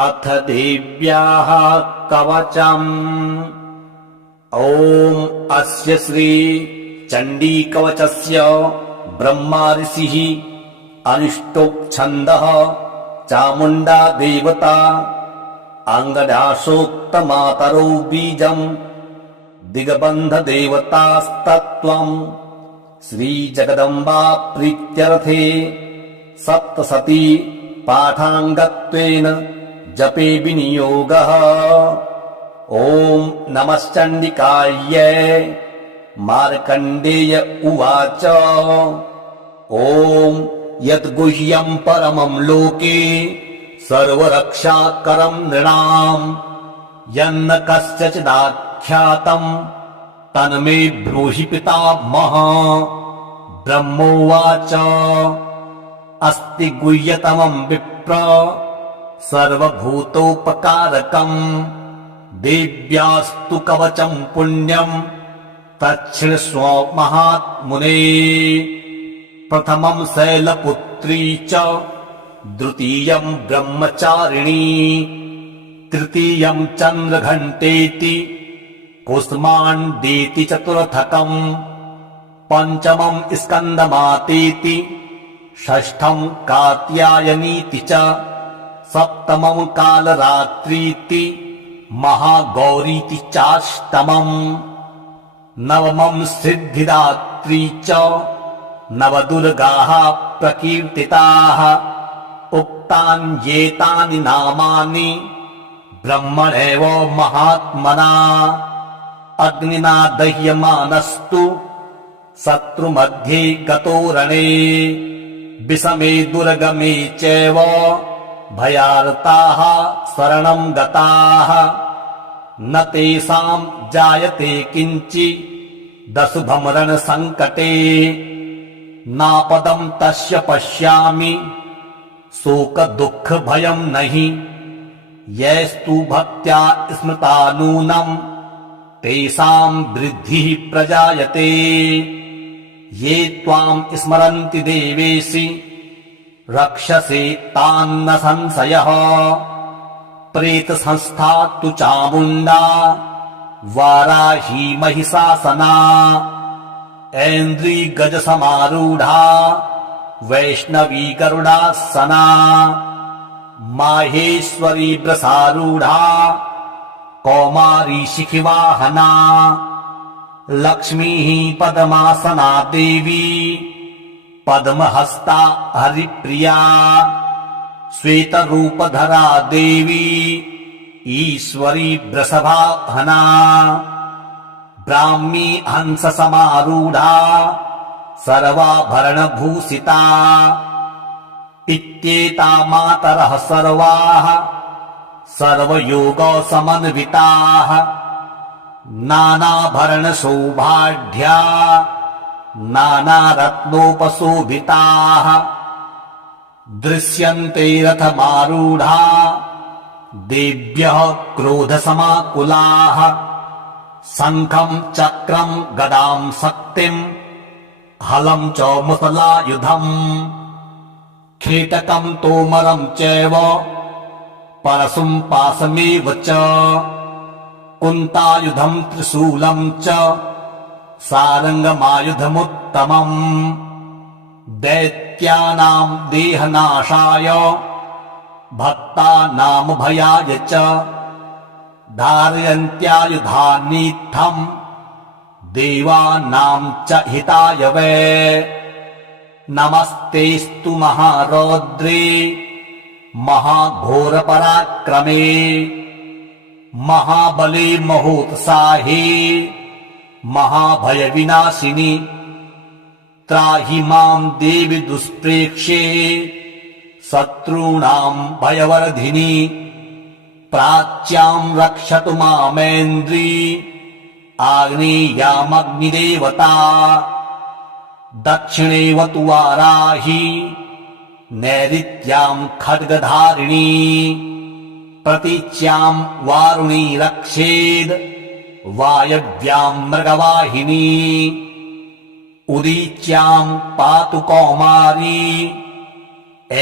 अथ देव्याः कवचम्। ॐ अस्य श्री चण्डीकवचस्य ब्रह्मा ऋषिः अनिष्टोच्छन्दः चामुण्डा देवता अङ्गदासोक्तमातरौ बीजम् दिग्बन्धदेवतास्तत्त्वम् श्रीजगदम्बा प्रीत्यर्थे सप्तशती पाठाङ्गत्वेन जपे विनियोगः। ॐ नमश्चण्डिकायै। मार्कण्डेय उवाच। ॐ यद्गुह्यम् परमम् लोके सर्वरक्षाकरम् नृणाम् यन्न कस्यचिदाख्यातम् तन्मे ब्रूहि पितामह। ब्रह्मोवाच। अस्ति गुह्यतमम् विप्र सर्वभूतोपकारकम् देव्यास्तु कवचम् पुण्यम् तच्छृण्वस्व महात्मुने। प्रथमम् शैलपुत्री च द्वितीयम् ब्रह्मचारिणी तृतीयम् चन्द्रघण्टेति कुष्माण्डेति चतुर्थकम् पञ्चमम् स्कन्दमातेति षष्ठम् कात्यायनीति च सप्तमम् कालरात्रीति महागौरीति चाष्टमम् नवमम् सिद्धिदात्री च नवदुर्गाः प्रकीर्तिताः। उक्तान्येतानि नामानि ब्रह्मणैव महात्मना अग्निना दह्यमानस्तु शत्रुमध्ये गतो रणे विषमे दुर्गमे चैव भयार्ताः शरणम् गताः न तेषाम् जायते किञ्चिदशुभम् रणसङ्कटे नापदम् तस्य पश्यामि शोकदुःखभयम् नहि यैस्तु भक्त्या स्मृता नूनम् तेषाम् वृद्धिः प्रजायते। ये त्वाम् स्मरन्ति देवेशि रक्षसे तान्न संशयः। प्रेतसंस्था तु चामुण्डा वाराही महिषासना ऐन्द्री गजसमारूढा वैष्णवी गरुडासना माहेश्वरी वृषारूढा कौमारी शिखिवाहना लक्ष्मीः पद्मासना देवी पद्महस्ता हरिप्रिया श्वेतरूपधरा देवी ईश्वरी वृषभाहना ब्राह्मी हंससमारूढा सर्वाभरणभूषिता इत्येता मातरः सर्वाः सर्वयोगसमन्विताः नानाभरणशोभाढ्या नानारत्नोपशोभिताः दृश्यन्ते रथमारूढा देव्यः क्रोधसमाकुलाः शङ्खम् चक्रम् गदाम् शक्तिम् हलम् च मुसलायुधम् खेटकम् तोमरम् चैव परशुम् पाशमेव च कुन्तायुधम् त्रिशूलम् च सारङ्गमायुधमुत्तमम् दैत्यानाम् देहनाशाय भक्तानाम् भयाय च धारयन्त्यायुधानीत्थम् देवानाम् च हिताय वै। नमस्तेस्तु महारौद्रे महाघोरपराक्रमे महाबले महोत्साहे महाभयविनाशिनि त्राहि माम् देवि दुष्प्रेक्ष्ये शत्रूणाम् भयवर्धिनि प्राच्याम् रक्षतु मामेन्द्री आग्नेयामग्निदेवता दक्षिणेवतु वाराही नैऋत्याम् खड्गधारिणी प्रतीच्याम् वारुणी रक्षेद् वायव्याम् मृगवाहिनी उदीच्याम् पातु कौमारी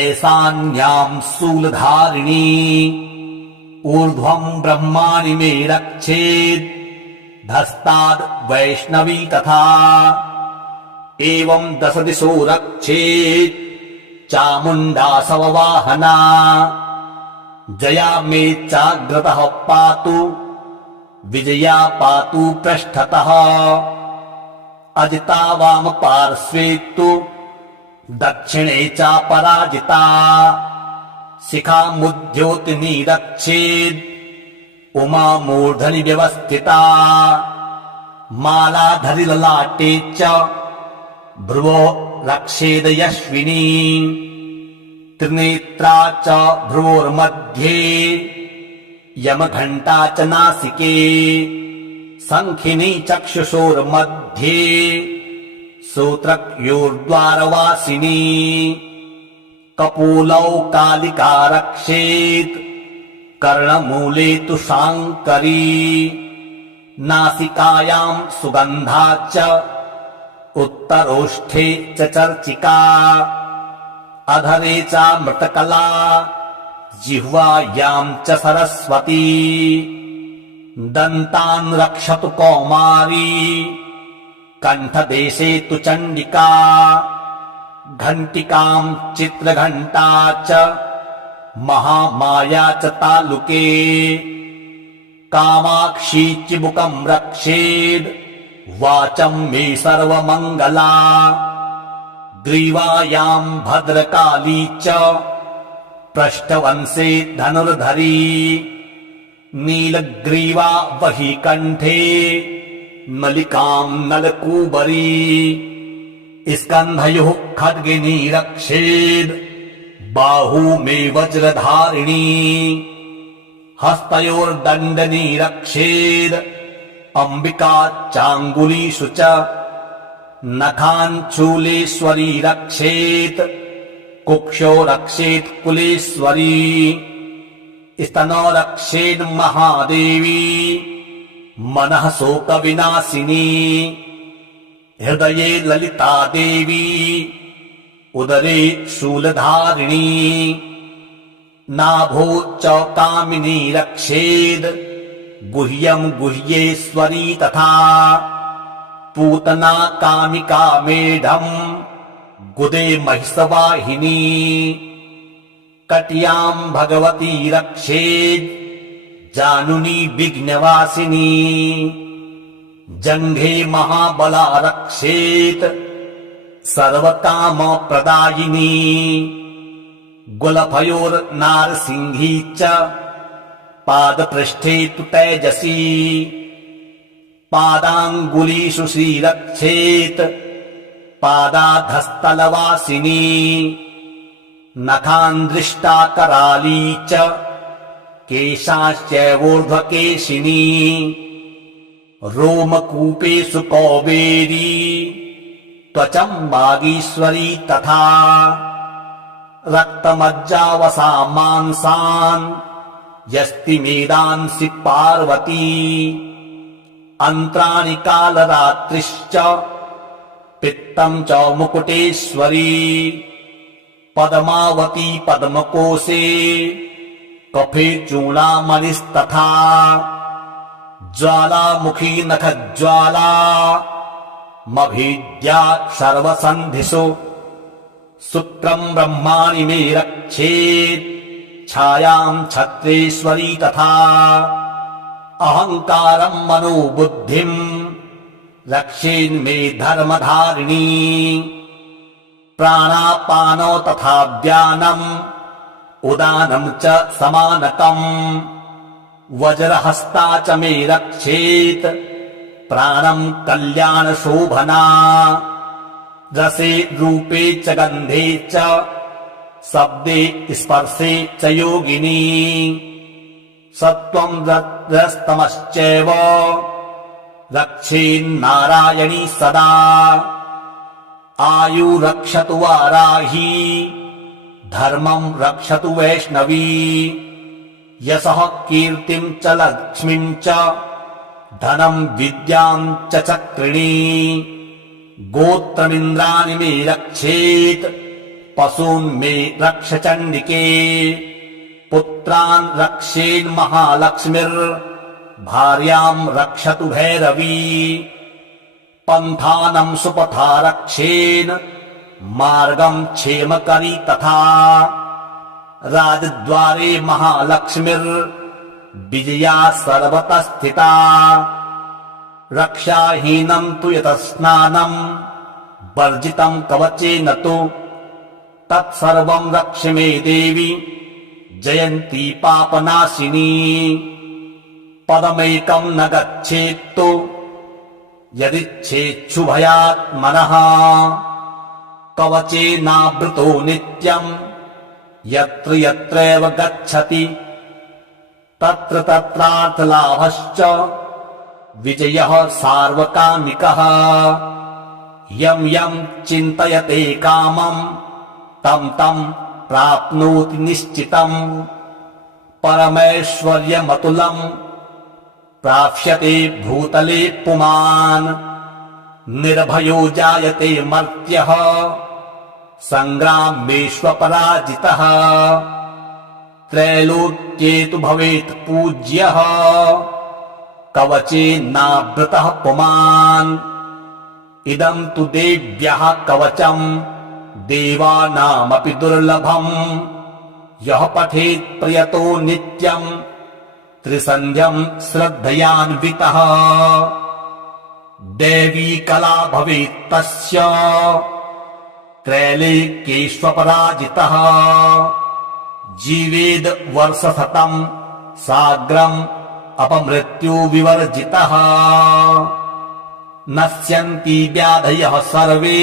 ऐसान्याम् शूलधारिणी ऊर्ध्वं ब्रह्माणि मे रक्षेत् धस्ताद् वैष्णवी तथा एवं 10 दिशो रक्षेत् चामुण्डासव वाहना जया मे चाग्रतः पातु विजया पातु पृष्ठतः अजिता वाम पार्श्वे तु दक्षिणे चापराजिता शिखामुद्योतिनी रक्षेत् उमा मूर्धनि व्यवस्थिता मालाधरि ललाटे च भ्रुवो रक्षेद यश्विनी त्रिनेत्रा च भ्रुवोर्मध्ये यमघण्टा च नासिके शङ्खिनी चक्षुषोर्मध्ये सूत्रक्योर्द्वारवासिनी कपोलौ कालिका रक्षेत् कर्णमूले तु शाङ्करी नासिकायां सुगन्धा च उत्तरोष्ठे च चर्चिका अधरे चामृतकला जिह्वायां च सरस्वती दन्तान् रक्षतु कौमारी कण्ठदेशे तु चण्डिका घण्टिकां चित्रघण्टा च महामाया च तालुके कामाक्षी चिबुकं रक्षेद् वाचं मे सर्वमङ्गला ग्रीवायां भद्रकाली च पृष्ठवंशे धनुर्धरी नीलग्रीवा वही कण्ठे नलिकां नलकूबरी स्कन्धयोः खड्गिनी रक्षेद् बाहू मे वज्रधारिणी हस्तयोर्दण्डनी रक्षेद् अम्बिका चाङ्गुलीषु च नखाञ्चूलेश्वरी रक्षेत् कुक्षो रक्षेत् कुलेश्वरी स्तनो रक्षेन् महादेवी मनः शोकविनाशिनी हृदये ललिता देवी उदरे शूलधारिणी नाभो च कामिनी रक्षेद् गुह्यं गुह्येश्वरी तथा पूतना कामिका मेढम् गुदे महिषवाहिनी कट्यां भगवती रक्षेद् जानुनी विघ्नवासिनी जङ्घे महाबला रक्षेत् सर्वकामप्रदायिनी गुलफयोर्नारसिंही च पादपृष्ठे तु तेजसी पादाङ्गुलीषु श्रीरक्षेत् पादाधस्तलवासिनी नखान्दृष्टा कराली च केशाश्चैवोर्ध्वकेशिनी रोमकूपेषु कौबेरी त्वचं वागीश्वरी तथा रक्तमज्जावसा मांसान् यस्ति मेदांसि पार्वती अन्त्राणि कालरात्रिश्च पित्तं च मुकुटेश्वरी पद्मावती पद्मकोशे कफे चूडामणिस्तथा ज्वालामुखी नखज्वाला मभीद्या सर्वसन्धिषु शुक्रं ब्रह्माणि मे रक्षेत् छायां छत्रेश्वरी तथा अहङ्कारं मनोबुद्धिं रक्षेन्मे धर्मधारिणी प्राणापानो तथा व्यानम् उदानं च समानकम् वज्रहस्ता च मे रक्षेत् प्राणं कल्याणशोभना रसे रूपे च गन्धे च शब्दे स्पर्शे च योगिनी सत्त्वं रजस्तमश्चैव रक्षेन्नारायणी सदा आयु रक्षतु वाराही धर्मं रक्षतु वैष्णवी यशः कीर्तिं च लक्ष्मीं च धनं विद्यां च चक्रिणी गोत्रमिन्द्राणि मे रक्षेत् पशून् मे रक्ष चण्डिके पुत्रान् रक्षेन् महालक्ष्मीर् भार्याम् रक्षतु भैरवी पन्थानम् सुपथा रक्षेन् मार्गम् क्षेमकरी तथा राजद्वारे महालक्ष्मीर् विजया सर्वतः स्थिता रक्षाहीनम् तु यतः स्नानम् वर्जितम् कवचेन तु तत्सर्वम् रक्ष मे देवी जयन्ती पापनाशिनी पदमेकम् न गच्छेत्तु यदिच्छेच्छुभयात्मनः कवचेनावृतो नित्यम् यत्र यत्रैव गच्छति तत्र तत्रार्थलाभश्च विजयः सार्वकामिकः यम् यम् चिन्तयते कामम् तम् तम् प्राप्नोति निश्चितम् परमैश्वर्यमतुलम् प्राप्स्यते भूतले पुमान् निर्भयो जायते मर्त्यः सङ्ग्रामेष्वपराजितः त्रैलोक्ये तु भवेत् पूज्यः कवचेनावृतः पुमान् इदम् तु देव्यः कवचम् देवानामपि दुर्लभम् यः पठेत् प्रयतो नित्यम् त्रिसन्ध्यम् श्रद्धयान्वितः देवी कला भवेत् तस्य त्रैलोक्येष्वपराजितः जीवेद् वर्षशतम् साग्रम् अपमृत्यु विवर्जितः नश्यन्ति व्याधयः सर्वे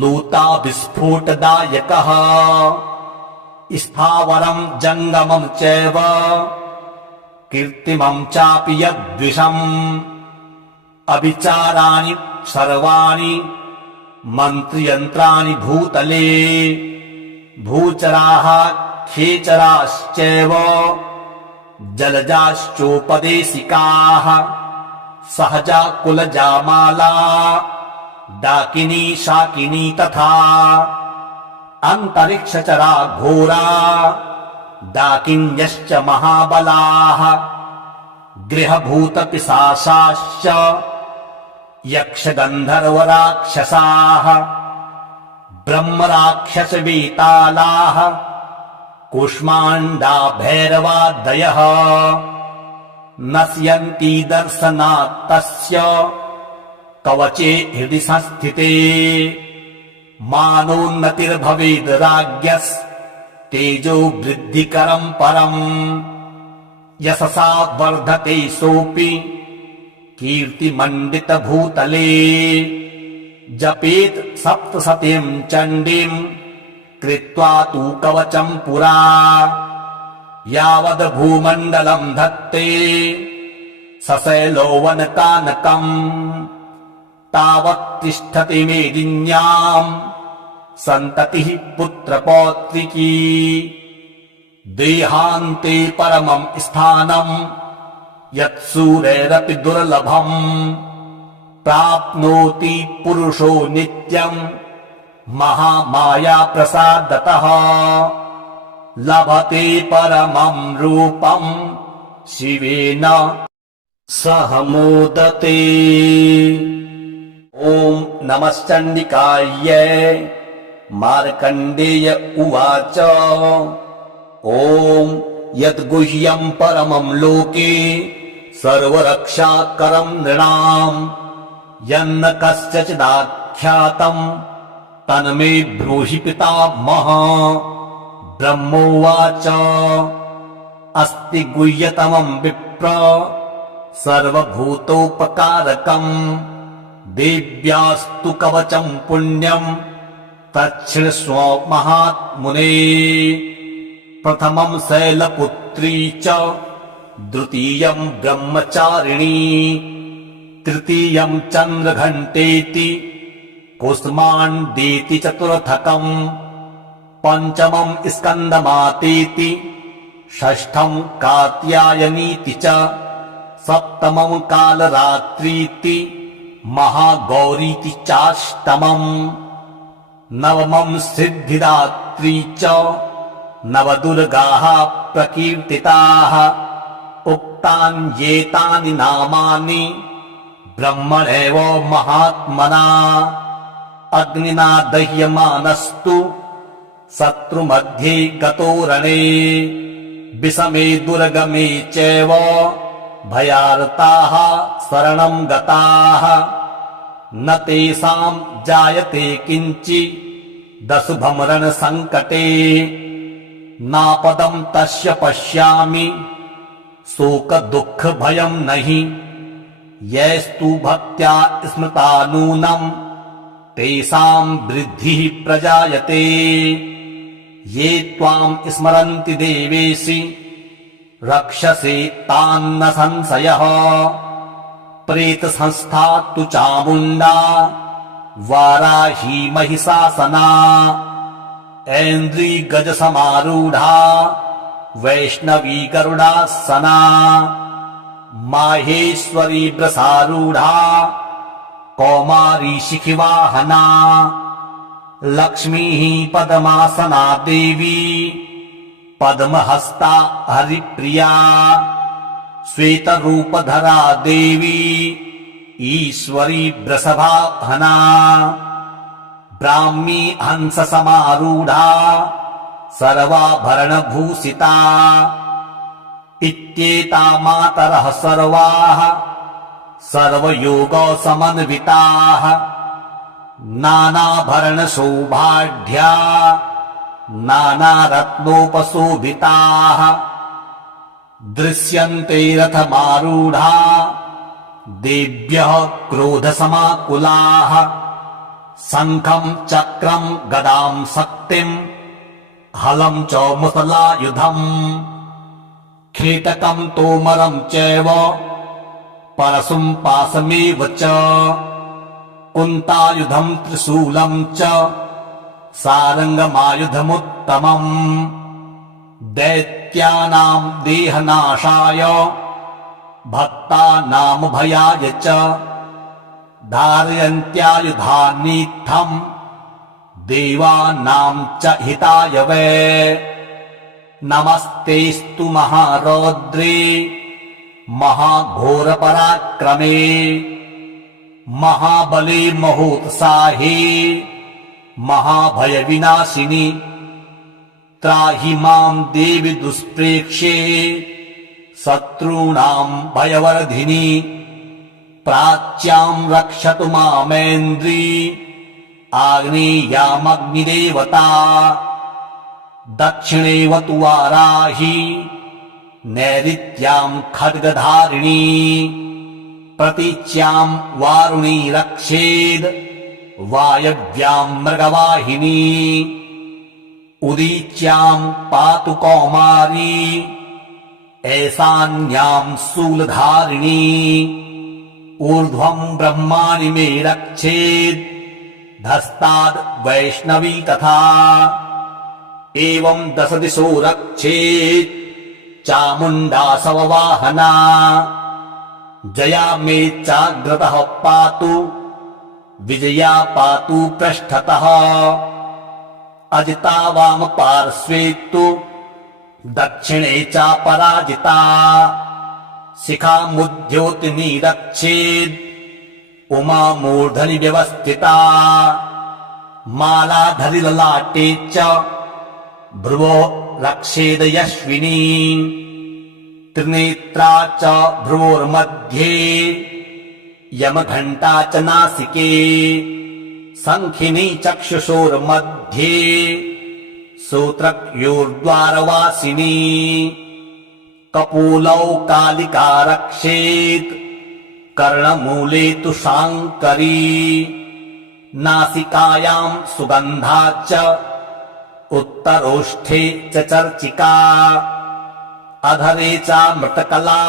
लूता विस्फोटदायकः स्थावरम् जङ्गमम् चैव कीर्तिमम् चापि यद्विषम् अविचाराणि सर्वाणि मन्त्रयन्त्राणि भूतले भूचराः खेचराश्चैव जलजाश्चोपदेशिकाः सहजा कुलजामाला डाकिनी शाकिनी तथा अन्तरिक्षचरा घोरा डाकिन्यश्च महाबलाः गृहभूतपिशाचाश्च यक्षगन्धर्वराक्षसाः ब्रह्मराक्षसवेतालाः कूष्माण्डा भैरवादयः नश्यन्ति दर्शनात् तस्य कवचे हृदि संस्थिते मानोन्नतिर्भवेद् राज्ञस्तेजो वृद्धिकरम् परम् यशसा वर्धते सोऽपि कीर्तिमण्डितभूतले जपेत् सप्तशतीम् चण्डीम् कृत्वा तु कवचम् पुरा यावद् भूमण्डलम् धत्ते सशैलो वनकानकम् तावत् तिष्ठति मेदिन्याम् सन्ततिः पुत्रपौत्रिकी देहान्ते परमम् स्थानम् यत्सूरैरपि दुर्लभम् प्राप्नोति पुरुषो नित्यम् महामाया प्रसादतः लभते परमम् रूपम् शिवेन सह मोदते। ॐ नमश्चण्डिकायै मार्कण्डेय उवाच ॐ यद्गुह्यम् परमम् लोके सर्वरक्षाकरम् नृणाम् यन्न कस्यचिदाख्यातम् तन्मे ब्रूहि पितामह। ब्रह्मोवाच अस्ति गुह्यतमम् विप्र सर्वभूतोपकारकम् देव्यास्तु कवचम् पुण्यम् तच्छृण्वस्व महात्मुने। प्रथमम् शैलपुत्री च द्वितीयम् ब्रह्मचारिणी तृतीयम् चन्द्रघण्टेति कुष्माण्डेति चतुर्थकम् पञ्चमम् स्कन्दमातेति षष्ठम् कात्यायनीति च सप्तमम् कालरात्रीति महागौरीति चाष्टमम् नवमम् सिद्धिदात्री च नवदुर्गाः प्रकीर्तिताः उक्तान्येतानि नामानि ब्रह्मणेव महात्मना अग्निना दह्यमानस्तु शत्रुमध्ये गतो रणे विषमे दुर्गमे चैव भयार्ताः शरणं गताः न तेषां जायते किञ्चिदशुभं रणसङ्कटे नापदं तस्य पश्यामि शोकदुःखभयं नहि यैस्तु भक्त्या स्मृता नूनं तेषां वृद्धिः प्रजायते ये त्वां स्मरन्ति देवेशि रक्षसे तान्न संशयः प्रेतसंस्था तु चामुण्डा वाराही महिषासना ऐन्द्री गजसमारूढा वैष्णवी गरुडासना माहेश्वरी वृषारूढा कौमारी शिखिवाहना लक्ष्मीः पद्मासना देवी पद्महस्ता हरिप्रिया श्वेतरूपधरा देवी ईश्वरी वृषभाहना ब्राह्मी हंससमारूढा सर्वाभरणभूषिता इत्येता मातरः सर्वाः सर्वयोगसमन्विताः नानाभरणशोभाढ्या नानारत्नोपशोभिताः दृश्यन्ते रथमारूढा देव्यः क्रोधसमाकुलाः शङ्खं चक्रं गदां शक्तिं हलं च मुसलायुधम् खेटकं तोमरं चैव परशुं पाशमेव च कुन्तायुधं त्रिशूलं च सारङ्गमायुधमुत्तमम् दैत्यानां देहनाशाय भक्तानामभयाय च धारयन्त्यायुधानीत्थम् देवानां च हिताय वै नमस्तेस्तु महारौद्रे महाघोरपराक्रमे महाबले महोत्साहे महाभयविनाशिनि त्राहि मां देवि दुष्प्रेक्ष्ये शत्रूणां भयवर्धिनि प्राच्यां रक्षतु मामेन्द्री आग्नेयामग्निदेवता दक्षिणेवतु वाराही नैऋत्यां खड्गधारिणी प्रतीच्यां वारुणी रक्षेद् वायव्यां मृगवाहिनी उदीच्यां पातु कौमारी ऐशान्यां शूलधारिणी ऊर्ध्वं ब्रह्माणि मे रक्षेद् धस्ताद् वैष्णवी तथा एवं दश दिशो रक्षेत् चामुण्डा शववाहना जया मे चाग्रतः पातु विजया पातु पृष्ठतः अजिता वाम पार्श्वे तु दक्षिणे चापराजिता शिखामुद्योतिनी रक्षेद् उमा मूर्धनि व्यवस्थिता मालाधरि ललाटे च भ्रुवो रक्षेद यश्विनी त्रिनेत्रा च भ्रुवोर्मध्ये यमघण्टा च नासिके शङ्खिनी चक्षुषोर्मध्ये श्रोत्रयोर्द्वारवासिनी कपोलौ कालिका रक्षेत् कर्णमूले तु शाङ्करी नासिकायां सुगन्धा च उत्तरोष्ठे च चर्चिका अधरे चामृतकला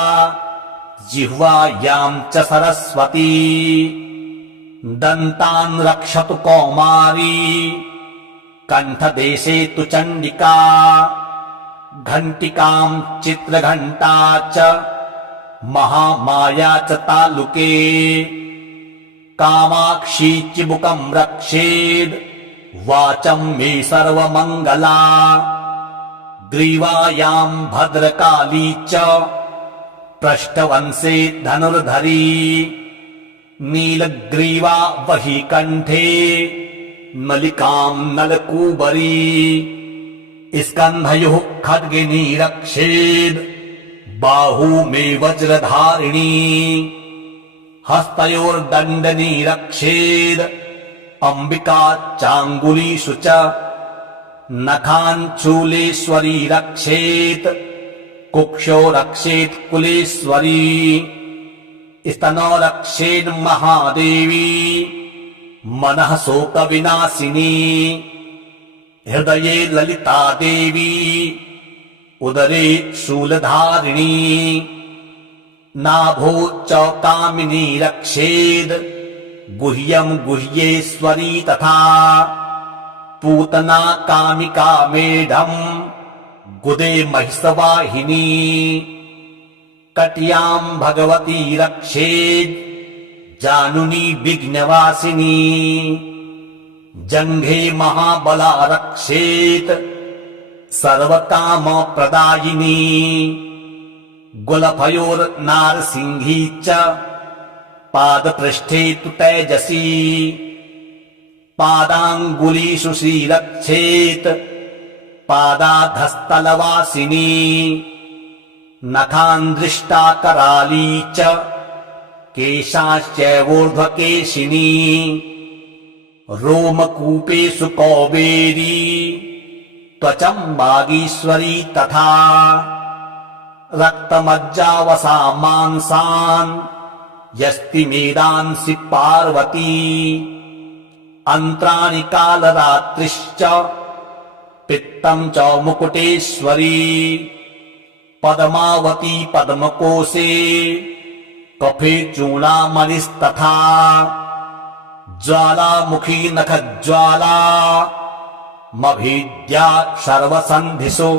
जिह्वायां च सरस्वती दन्तान् रक्षतु कौमारी कण्ठदेशे तु चण्डिका घण्टिकां चित्रघण्टा च महामाया च तालुके कामाक्षी चिबुकं रक्षेद् वाचं मे सर्वमङ्गला ग्रीवायाम् भद्रकाली च पृष्ठवंशे धनुर्धरी नीलग्रीवा वही कण्ठे नलिकाम् नलकूबरी स्कन्धयोः खड्गिनी रक्षेद् बाहू मे वज्रधारिणी हस्तयोर्दण्डनी रक्षेद् अम्बिका चाङ्गुलीषु च नखान् शूलेश्वरी रक्षेत् कुक्षो रक्षेत् कुलेश्वरी स्तनो रक्षेन् महादेवी मनः शोकविनाशिनी हृदये ललिता देवी उदरे शूलधारिणी नाभो च कामिनी रक्षेद् गुह्यम् गुह्येश्वरी तथा पूतना कामिका मेढम् गुदे महिषवाहिनी कट्याम् भगवती रक्षेद् जानुनी विघ्नवासिनी जङ्घे महाबला रक्षेत् सर्वकामप्रदायिनी गुलफयोर्नारसिंही च पादपृष्ठे तु तेजसी पादाङ्गुलीषु श्रीरक्षेत् पादाधस्तलवासिनी नखान् कराली च केशाश्चैवोर्ध्वकेशिनी रोमकूपेषु कौबेरी त्वचम् वागीश्वरी तथा रक्तमज्जावसा मांसान् यस्ति मेदांसि पार्वती अन्त्राणि कालरात्रिश्च पित्तम् च मुकुटेश्वरी पद्मावती पद्मकोशे कफे चूडामणिस्तथा ज्वालामुखी नखज्वाला मभीद्या सर्वसन्धिषु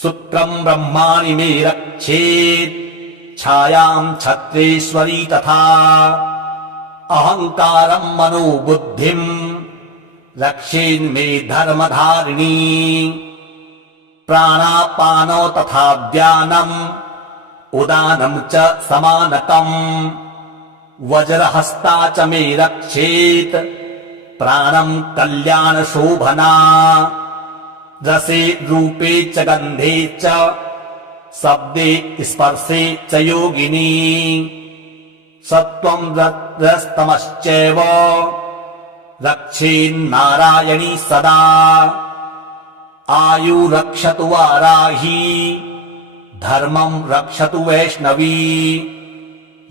शुक्रम् ब्रह्माणि मे रक्षेत् छायाम् छत्रेश्वरी तथा अहङ्कारम् मनोबुद्धिम् रक्षेन्मे धर्मधारिणी प्राणापानो तथा व्यानम् उदानम् च समानकम् वज्रहस्ता च मे रक्षेत् प्राणम् कल्याणशोभना रसे रूपे च गन्धे च शब्दे स्पर्शे च योगिनी सत्त्वम् रजस्तमश्चैव रक्षेन्नारायणी सदा आयु रक्षतु वाराही धर्मम् रक्षतु वैष्णवी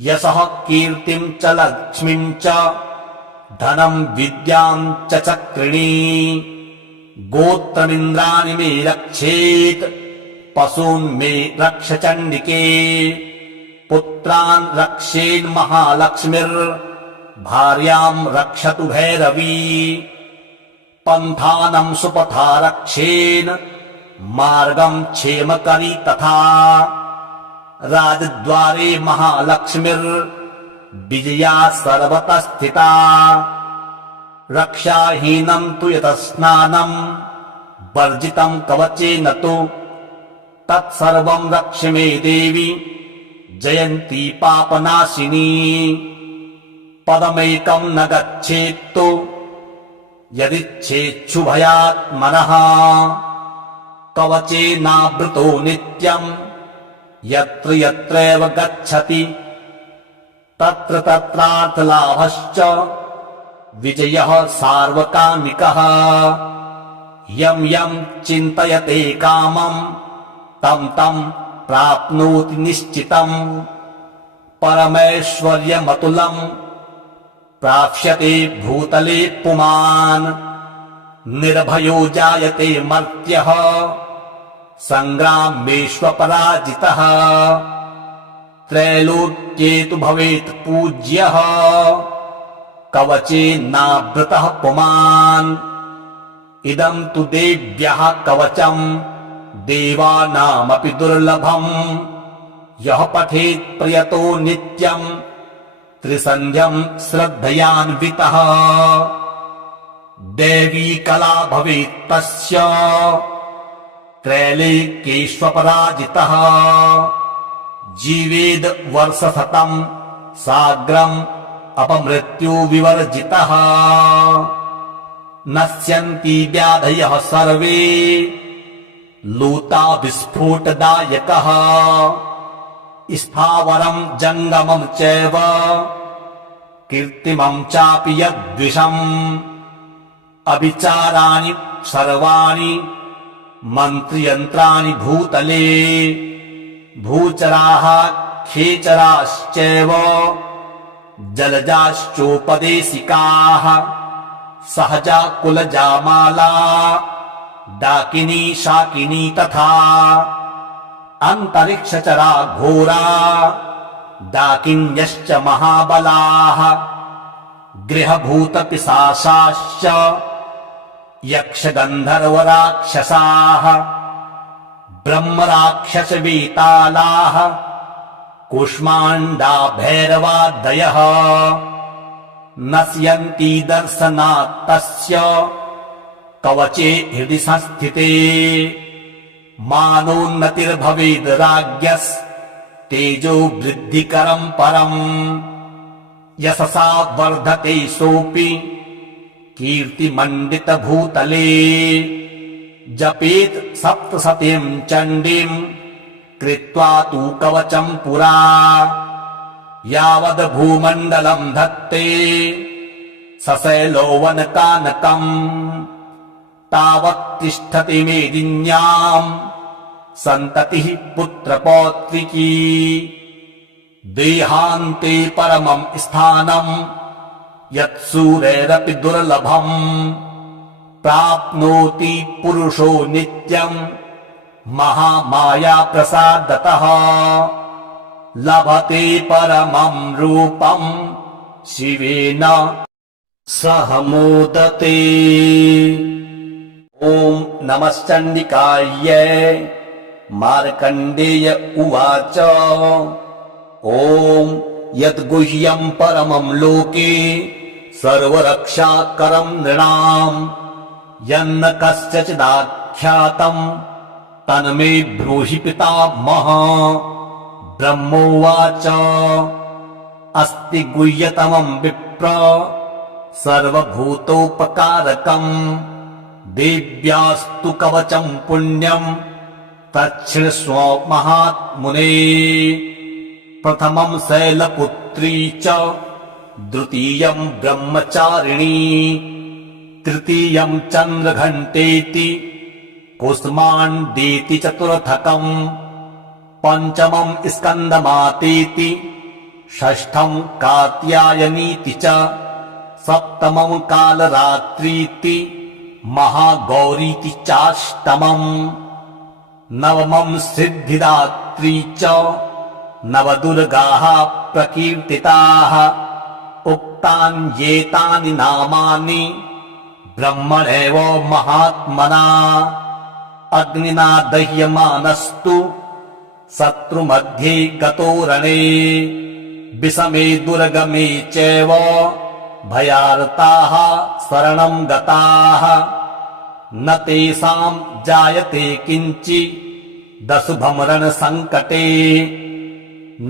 यशः कीर्तिम् च लक्ष्मीम् च धनम् विद्याम् च चक्रिणी गोत्रमिन्द्राणि मे रक्षेत् पशून् मे रक्ष चण्डिके पुत्रान् रक्षेन्महालक्ष्मीर्भार्याम् रक्षतु भैरवी पन्थानम् सुपथा रक्षेन् मार्गम् क्षेमकरी तथा राजद्वारे महालक्ष्मीर्विजया सर्वतः स्थिता रक्षाहीनम् तु यतः स्नानम् वर्जितम् कवचेन तु तत्सर्वम् रक्ष मे देवी जयन्ती पापनाशिनी पदमेकम् न गच्छेत्तु यदिच्छेच्छुभयात्मनः कवचेनावृतो नित्यम् यत्र यत्रैव गच्छति तत्र तत्रार्थलाभश्च विजयः सार्वकामिकः यम् यम् चिन्तयते कामम् तम् तम् प्राप्नोति निश्चितम् परमैश्वर्यमतुलम् प्राप्स्यते भूतले पुमान् निर्भयो जायते मर्त्यः सङ्ग्रामेष्वपराजितः त्रैलोक्ये तु भवेत् पूज्यः कवचेनावृतः पुमान् इदम् तु देव्यः कवचम् देवानामपि दुर्लभम् यः पठेत् प्रयतो नित्यम् त्रिसन्ध्यम् श्रद्धयान्वितः दैवी कला भवेत् तस्य त्रैलोक्येष्वपराजितः जीवेद वर्षशतम् साग्रम् अपमृत्यु विवर्जितः नश्यन्ति व्याधयः सर्वे लूता विस्फोटदायकः स्थावरम् जङ्गमम् चैव कृत्रिमम् चापि यद्विषम् अविचाराणि सर्वाणि मन्त्रयन्त्राणि भूतले भूचराः खेचराश्चैव जलजाश्चोपदेशिकाः सहजा कुलजामाला डाकिनी शाकिनी तथा अन्तरिक्षचरा घोरा डाकिन्यश्च महाबलाः गृहभूतपिशाचाश्च यक्षगन्धर्वराक्षसाः ब्रह्मराक्षसवेतालाः कूष्माण्डा भैरवादयः नश्यन्ति दर्शनात् तस्य कवचे हृदि संस्थिते मानोन्नतिर्भवेद् राज्ञस्तेजो वृद्धिकरम् परम् यशसा वर्धते सोऽपि कीर्तिमण्डितभूतले जपेत् सप्तशतीम् चण्डीम् कृत्वा तु कवचम् पुरा यावद् भूमण्डलम् धत्ते सशैलोवनकानकम् तावत् तिष्ठति मेदिन्याम् सन्ततिः पुत्रपौत्रिकी देहान्ते परमम् स्थानम् यत्सूरैरपि दुर्लभम् प्राप्नोति पुरुषो नित्यम् महामाया प्रसादतः लभते परमम् रूपम् शिवेन सह मोदते। ॐ नमश्चण्डिकायै मार्कण्डेय उवाच ॐ यद्गुह्यम् परमम् लोके सर्वरक्षाकरम् नृणाम् यन्न कस्यचिदाख्यातम् तन्मे ब्रूहि पितामह। ब्रह्मोवाच अस्ति गुह्यतमम् विप्र सर्वभूतोपकारकम् देव्यास्तु कवचम् पुण्यम् तच्छृण्वस्व महात्मुने। प्रथमम् शैलपुत्री च द्वितीयम् ब्रह्मचारिणी तृतीयम् चन्द्रघण्टेति कुष्माण्डेति चतुर्थकम् पञ्चमम् स्कन्दमातेति षष्ठम् कात्यायनीति च सप्तमम् कालरात्रीति महागौरीति चाष्टमम् नवमम् सिद्धिदात्री च नवदुर्गाः प्रकीर्तिताः उक्तान्येतानि नामानि ब्रह्मणैव महात्मना अग्निना दह्यमानस्तु शत्रुमध्ये गतो रणे विषमे दुर्गमे चैव भयार्ताः शरणम् गताः न तेषाम् जायते किञ्चिदशुभम् रणसङ्कटे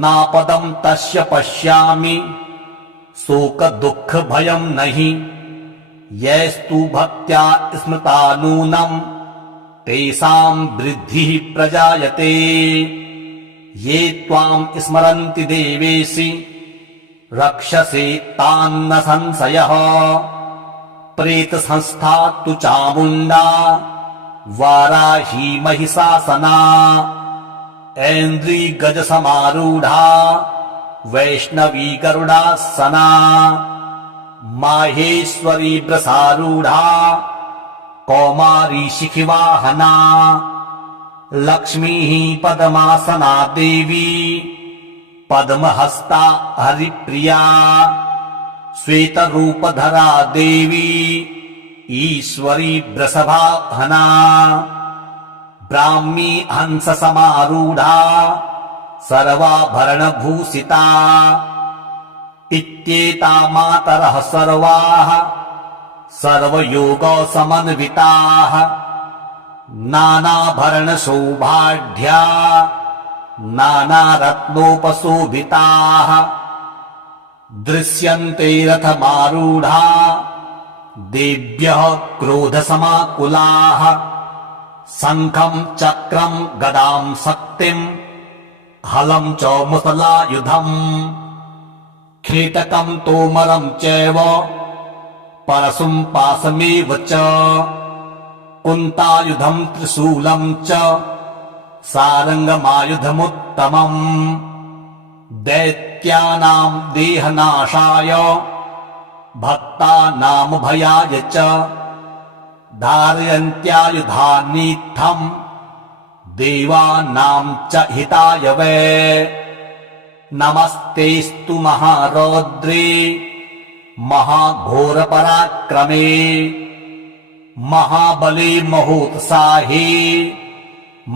नापदम् तस्य पश्यामि शोकदुःखभयम् नहि यैस्तु भक्त्या स्मृता नूनम् तेषाम् वृद्धिः प्रजायते ये त्वाम् स्मरन्ति देवेशि रक्षसे तान्न संशयः प्रेतसंस्था तु चामुण्डा वाराही महिषासना ऐन्द्री गजसमारूढा वैष्णवी गरुडासना माहेश्वरी वृषारूढा कौमारी शिखिवाहना लक्ष्मीः पद्मासना देवी पद्महस्ता हरिप्रिया श्वेतरूपधरा देवी ईश्वरी वृषभाहना ब्राह्मी हंस समारूढ़ा सर्वाभरणभूषिता इत्येता मातरः सर्वाः सर्वयोग समन्विताः नानाभरणशोभाढ्या नानारत्नोपशोभिताः दृश्यन्ते रथमारूढा देव्यः क्रोधसमाकुलाः शङ्खं चक्रं गदां शक्तिं हलं च मुसलायुधम् खेटकं तोमरं चैव परशुं पाशमेव च कुन्तायुधं त्रिशूलं च सारङ्गमायुधमुत्तमम् दैत्यानां देहनाशाय भक्तानामभयाय च धारयन्त्यायुधानीत्थम् देवानां च हिताय वै नमस्तेस्तु महारौद्रे महाघोरपराक्रमे महाबले महोत्साहे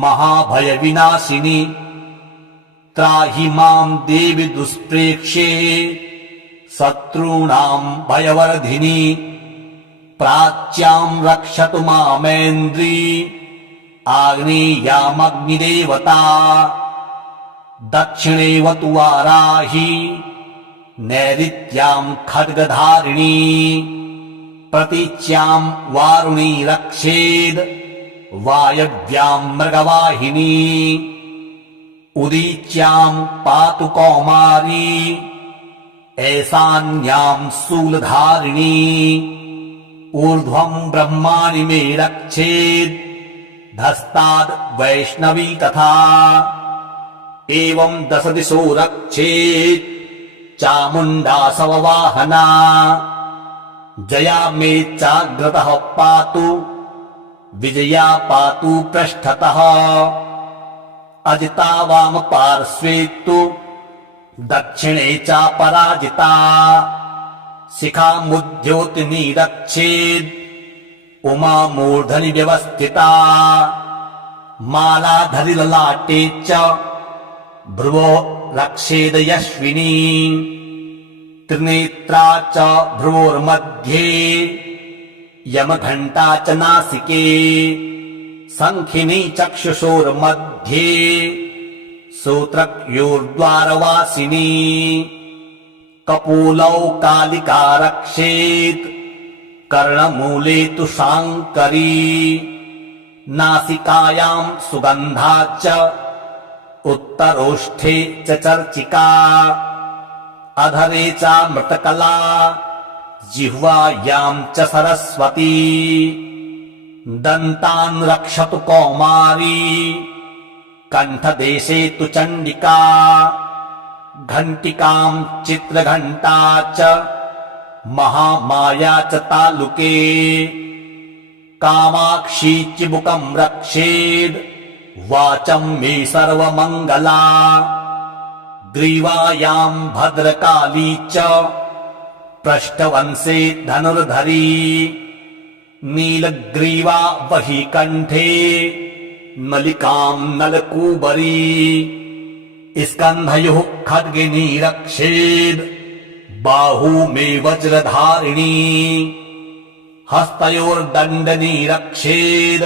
महाभयविनाशिनि त्राहि मां देवि दुष्प्रेक्ष्ये शत्रूणां भयवर्धिनि प्राच्यां रक्षतु मामेन्द्री आग्नेयामग्निदेवता दक्षिणेवतु वाराही नैऋत्यां खड्गधारिणी प्रतीच्यां वारुणी रक्षेद् वायव्यां मृगवाहिनी उदीच्यां पातु कौमारी ऐशान्यां शूलधारिणी ऊर्ध्वं ब्रह्माणि मे रक्षेद् धस्ताद् वैष्णवी तथा एवं दश दिशो रक्षेत् चामुण्डा शववाहना जया मे चाग्रतः पातु विजया पातु पृष्ठतः अजिता वाम पार्श्वे तु दक्षिणे चापराजिता शिखामुद्योतिनी रक्षेद् उमा मूर्धनि व्यवस्थिता मालाधरि ललाटे च भ्रुवो रक्षेद यश्विनी त्रिनेत्रा च भ्रुवोर्मध्ये यमघण्टा च नासिके शङ्खिनी चक्षुषोर्मध्ये श्रोत्रयोर्द्वारवासिनी कपोलौ कालिका रक्षेत् कर्णमूले तु शाङ्करी नासिकायां सुगन्धा च उत्तरोष्ठे च चर्चिका अधरे चामृतकला जिह्वायां च सरस्वती दन्तान् रक्षतु कौमारी कण्ठदेशे तु चण्डिका घण्टिकां चित्रघण्टा च महामाया च तालुके कामाक्षी चिबुकं रक्षेद् वाचं मे सर्वमङ्गला ग्रीवायां भद्रकाली च पृष्ठवंशे धनुर्धरी नीलग्रीवा वही कण्ठे नलिकां नलकूबरी स्कन्धयोः खड्गिनी रक्षेद् बाहू मे वज्रधारिणी हस्तयोर्दण्डनी रक्षेद्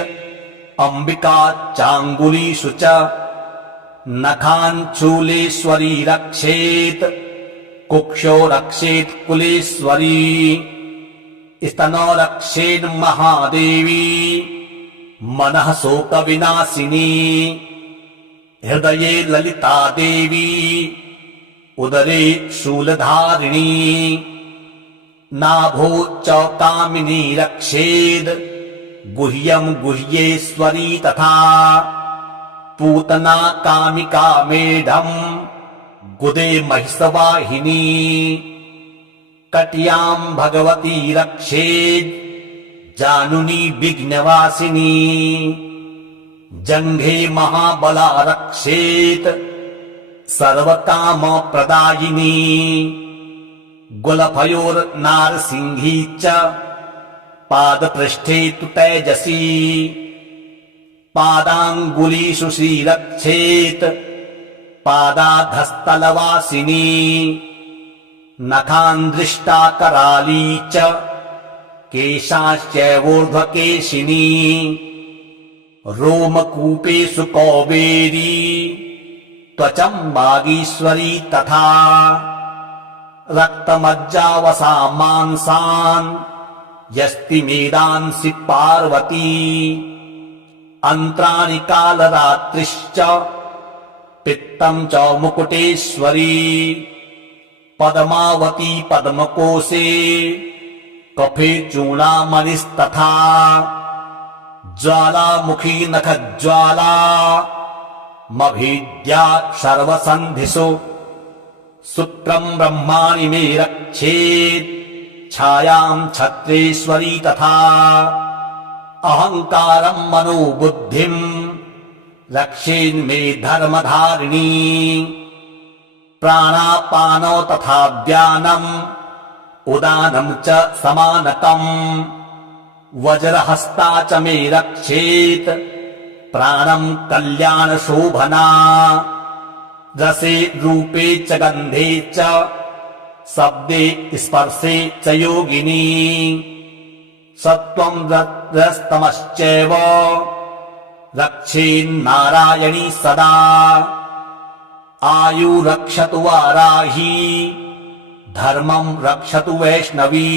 अम्बिका चाङ्गुलीषु च नखान् चूलेश्वरी रक्षेत् कुक्षो रक्षेत् कुलेश्वरी स्तनो रक्षेन् महादेवी मनः शोकविनाशिनी हृदये ललिता देवी उदरे शूलधारिणी नाभो च कामिनी रक्षेद् गुह्यं गुह्येश्वरी तथा पूतना कामिका मेढम् गुदे महिषवाहिनी कट्यां भगवती रक्षेद् जानुनी विघ्नवासिनी जङ्घे महाबला रक्षेत् सर्वकामप्रदायिनी गुलफयोर्नारसिंही च पादपृष्ठे तु तेजसी पादाङ्गुलीषु श्रीरक्षेत् पादाधस्तलवासिनी नखान्दृष्टा कराली च केशाश्चैवोर्ध्वकेशिनी रोमकूपेषु कौबेरी त्वचं वागीश्वरी तथा रक्तमज्जावसा मांसान् यस्ति मेदांसि पार्वती अन्त्राणि कालरात्रिश्च पित्तं च मुकुटेश्वरी पद्मावती पद्मकोशे कफे चूडामणिस्तथा ज्वालामुखी नखज्वाला मभीद्या सर्वसन्धिषु शुक्रं ब्रह्माणि मे रक्षेत् छायां छत्रेश्वरी तथा अहङ्कारं मनोबुद्धिं रक्षेन्मे धर्मधारिणी प्राणापानो तथा व्यानम् उदानं च समानकम् वज्रहस्ता च मे रक्षेत् प्राणं कल्याणशोभना रसे रूपे च गन्धे च शब्दे स्पर्शे च योगिनी सत्त्वं रजस्तमश्चैव रक्षेन्नारायणी सदा आयु रक्षतु वाराही धर्मं रक्षतु वैष्णवी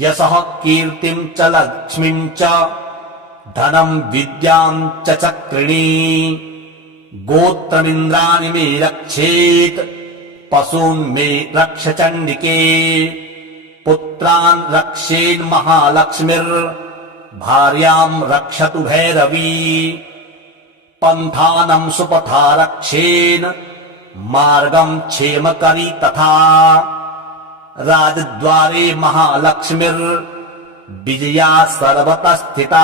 यशः कीर्तिं च लक्ष्मीं च धनं विद्यां च चक्रिणी गोत्रमिन्द्राणि मे रक्षेत् पशून् मे रक्ष चण्डिके पुत्रान् रक्षेन्महालक्ष्मीर्भार्यां रक्षतु भैरवी पन्थानं सुपथा रक्षेन् मार्गं क्षेमकरी तथा राजद्वारे महालक्ष्मीर्विजया सर्वतः स्थिता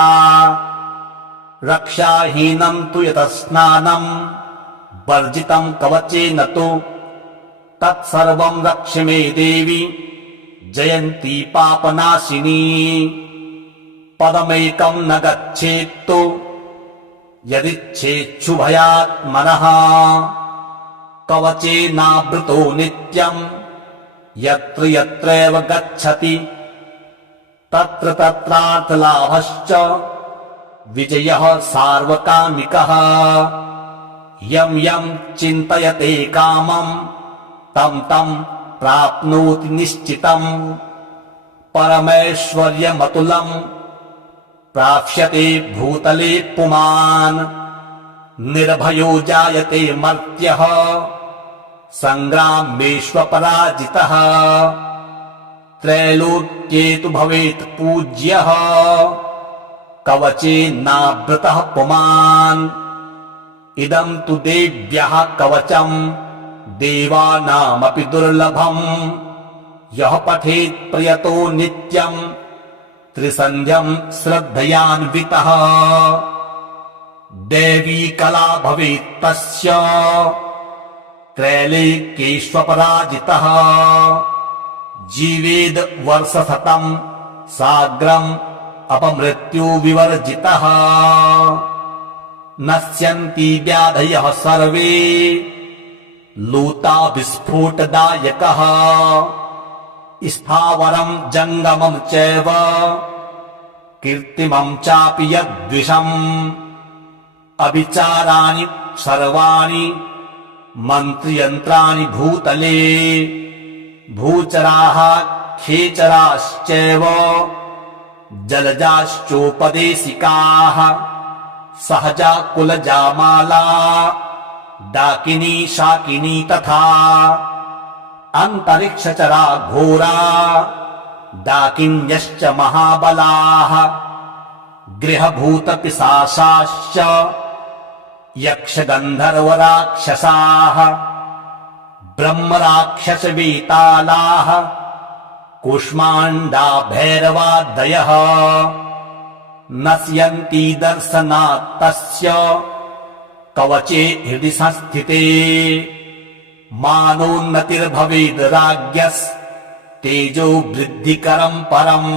रक्षाहीनं तु यतस्नानं वर्जितं कवचेन तु तत्सर्वं रक्ष मे देवी जयन्ती पापनाशिनी पदमेकं न गच्छेत्तु यदिच्छेच्छुभयात्मनः कवचेनावृतो नित्यं यत्र यत्रैव गच्छति तत्र तत्रार्थलाभश्च विजयः सार्वकामिकः यं यं चिन्तयते कामं तं तं प्राप्नोति निश्चितम् परमैश्वर्यमतुलम् प्राप्स्यते भूतले पुमान् निर्भयो जायते मर्त्यः सङ्ग्रामेष्वपराजितः त्रैलोक्ये तु भवेत् पूज्यः कवचेनावृतः पुमान् इदं तु देव्यः कवचम् देवानामपि दुर्लभम् यः पठेत् प्रयतो नित्यम् त्रिसन्ध्यम् श्रद्धयान्वितः देवी कला भवेत् तस्य त्रैलोक्येष्वपराजितः जीवेद् वर्षशतं साग्रम् अपमृत्यु विवर्जितः नश्यन्ति व्याधयः सर्वे लूता विस्फोटदायकः स्थावरं जङ्गमं चैव कीर्तिमं चापि यद्विषम् अविचाराणि सर्वाणि मन्त्रयन्त्राणि भूतले भूचराः खेचराश्चैव जलजाश्चोपदेशिकाः सहजा कुलजामाला डाकिनी शाकिनी तथा अन्तरिक्षचरा घोरा डाकिन्यश्च महाबलाः गृहभूतपिशाचाश्च यक्षगन्धर्वराक्षसाः ब्रह्मराक्षसवेतालाः कूष्माण्डा भैरवादयः नश्यन्ति दर्शनात् तस्य कवचे हृदि संस्थिते मानोन्नतिर्भवेद् राज्ञस्तेजो वृद्धिकरं परम्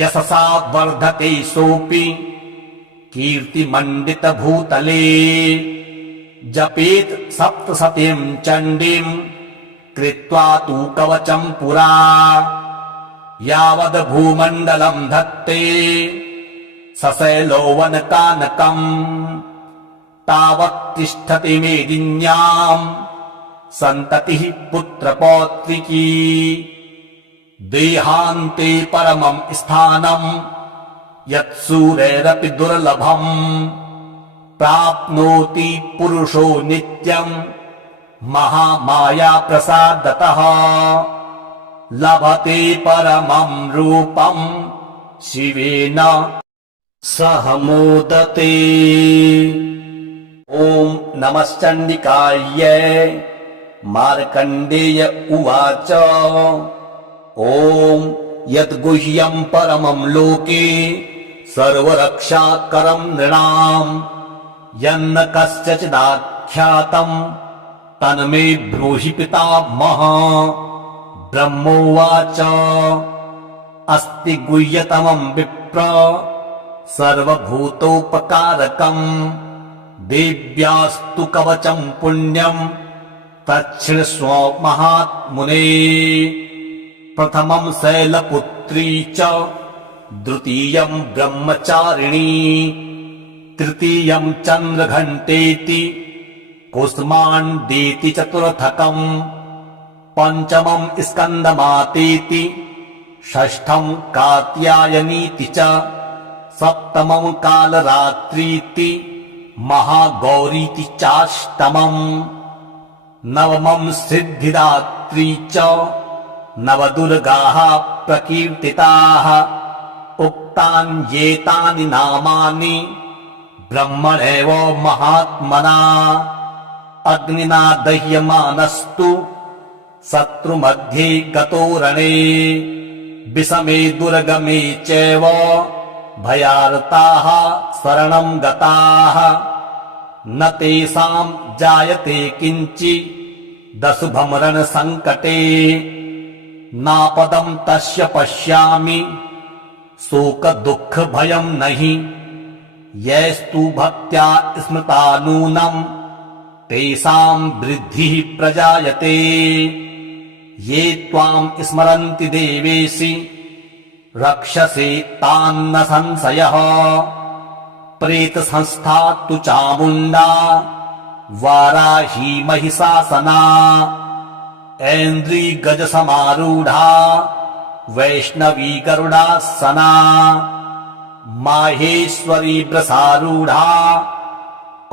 यशसा वर्धते सोऽपि कीर्तिमण्डितभूतले जपेत् सप्तशतीं चण्डीं कृत्वा तु कवचं पुरा यावद् भूमण्डलं धत्ते सशैलोवनकानकम् तावत् तिष्ठति मेदिन्याम् सन्ततिः पुत्रपौत्रिकी देहान्ते परमम् स्थानम् यत्सूरैरपि दुर्लभम् प्राप्नोति पुरुषो नित्यम् महामाया प्रसादतः लभते परमम् रूपम् शिवेन सह मोदते। ॐ नमश्चण्डिकायै। मार्कण्डेय उवाच ॐ यद्गुह्यम् परमम् लोके सर्वरक्षाकरम् नृणाम् यन्न कस्यचिदाख्यातम् तन्मे ब्रूहि पितामह। ब्रह्मोवाच अस्ति गुह्यतमम् विप्र सर्वभूतोपकारकम् देव्यास्तु कवचम् पुण्यम् तच्छृण्वस्व महात्मुने। प्रथमम् शैलपुत्री च द्वितीयम् ब्रह्मचारिणी तृतीयम् चन्द्रघण्टेति कुष्माण्डेति चतुर्थकम् पञ्चमम् स्कन्दमातेति षष्ठम् कात्यायनीति च सप्तमम् कालरात्रीति महागौरीति चाष्टमम् नवमम् सिद्धिदात्री च नवदुर्गाः प्रकीर्तिताः उक्तान्येतानि नामानि ब्रह्मणेव महात्मना। अग्निना दह्यमानस्तु शत्रुमध्ये गतो रणे विषमे दुर्गमे चैव भयार्ताः शरणम् गताः न तेषाम् जायते किञ्चिदशुभम् रणसङ्कटे नापदम् तस्य पश्यामि शोकदुःखभयम् नहि यैस्तु भक्त्या स्मृता नूनम् तेषाम् वृद्धिः प्रजायते। ये त्वाम् स्मरन्ति देवेशि रक्षसे तान्न संशयः प्रेतसंस्था तु चामुण्डा वाराही महिषासना ऐन्द्री गजसमारूढा वैष्णवी गरुडासना माहेश्वरी वृषारूढा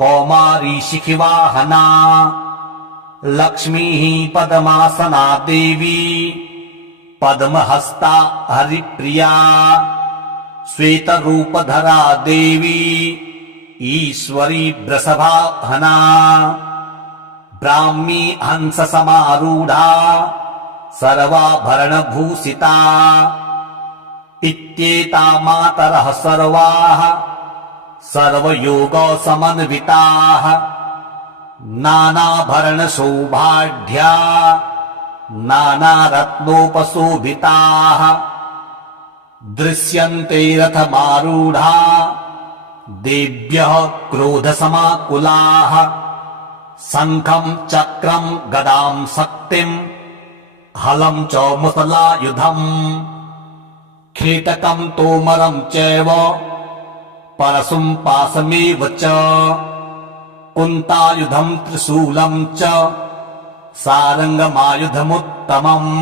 कौमारी शिखिवाहना लक्ष्मीः पद्मासना देवी पद्महस्ता हरिप्रिया श्वेतरूपधरा देवी ईश्वरी वृषभाहना ब्राह्मी हंससमारूढा सर्वाभरणभूषिता इत्येता मातरः सर्वाः सर्वयोगसमन्विताः नानाभरणशोभाढ्या नानारत्नोपशोभिताः दृश्यन्ते रथमारूढा देव्यः क्रोधसमाकुलाः शङ्खम् चक्रम् गदाम् शक्तिम् हलम् च मुसलायुधम् खेटकम् तोमरम् चैव परशुम् पाशमेव च कुन्तायुधम् त्रिशूलम् च सारङ्गमायुधमुत्तमम्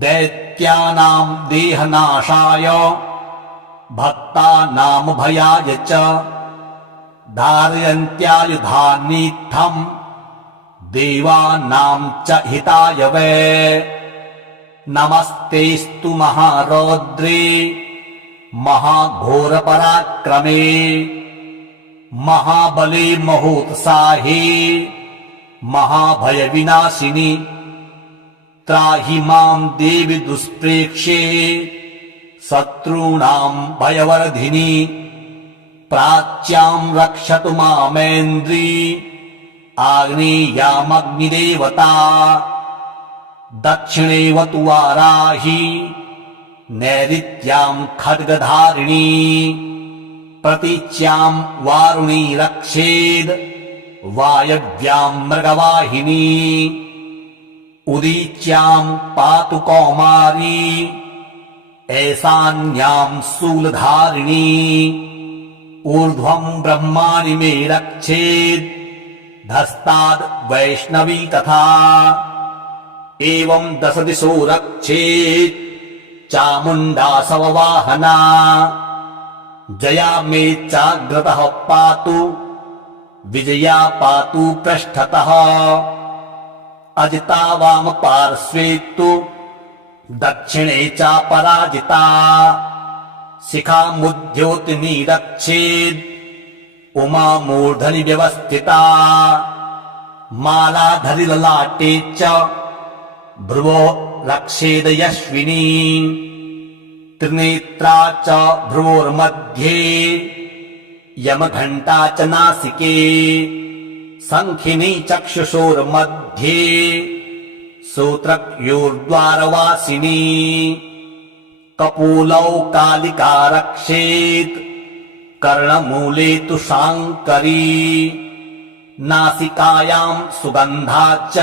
दैत्यानाम् देहनाशाय भक्तानामभयाय च धारयन्त्यायुधानीत्थम् देवानाम् च हिताय वै नमस्तेस्तु महारौद्रे महाघोरपराक्रमे महाबले महोत्साहे महाभयविनाशिनि त्राहि माम् देवि दुष्प्रेक्ष्ये शत्रूणाम् भयवर्धिनि प्राच्याम् रक्षतु मामेन्द्री आग्नेयामग्निदेवता दक्षिणेवतु वाराही नैऋत्याम् खड्गधारिणी प्रतीच्याम् वारुणी रक्षेद् वायव्याम् मृगवाहिनी उदीच्याम् पातु कौमारी ऐसान्यां शूलधारिणी ऊर्ध्वं ब्रह्माणि मे रक्षेत् धस्ताद् वैष्णवी तथा एवं दश दिशो रक्षेत् चामुण्डा सववाहना जया मे चाग्रतः पातु विजया पातु पृष्ठतः अजिता वाम पार्श्वे तु दक्षिणे चापराजिता शिखामुद्योतिनी रक्षेत् उमा मूर्धनि व्यवस्थिता मालाधरि ललाटे च भ्रुवो रक्षेद यश्विनी त्रिनेत्रा च भ्रुवोर्मध्ये यमघण्टा च नासिके शङ्खिनी चक्षुषोर्मध्ये श्रोत्रयोर्द्वारवासिनी कपोलौ कालिका रक्षेत् कर्णमूले तु शाङ्करी नासिकायां सुगन्धा च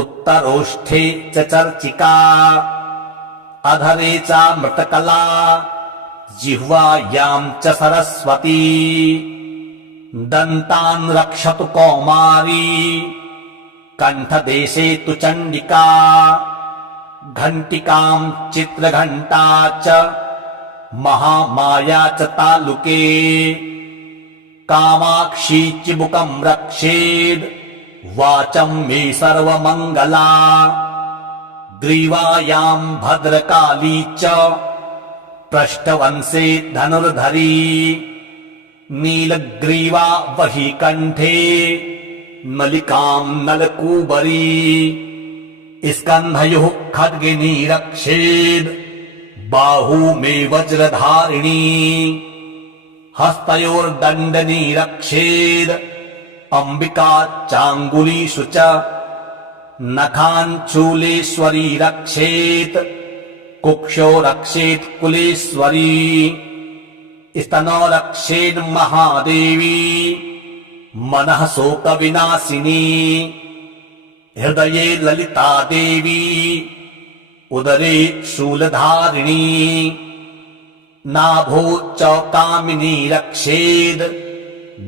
उत्तरोष्ठे च चर्चिका अधरे चामृतकला जिह्वायां च सरस्वती दन्तान् रक्षतु कौमारी कण्ठदेशे तु चण्डिका घण्टिकां चित्रघण्टा च महामाया च तालुके कामाक्षी चिबुकं रक्षेद् वाचं मे सर्वमङ्गला ग्रीवायां भद्रकाली च पृष्ठवंशे धनुर्धरी नीलग्रीवा वही कण्ठे नलिकां नलकूबरी स्कन्धयोः खड्गिनी रक्षेद् बाहू मे वज्रधारिणी हस्तयोर्दण्डनी रक्षेद् अम्बिका चाङ्गुलीषु च नखान् चूलेश्वरी रक्षेत् कुक्षो रक्षेत् कुलेश्वरी स्तनो रक्षेन् महादेवी मनः शोकविनाशिनी हृदये ललिता देवी उदरे शूलधारिणी नाभो च कामिनी रक्षेद्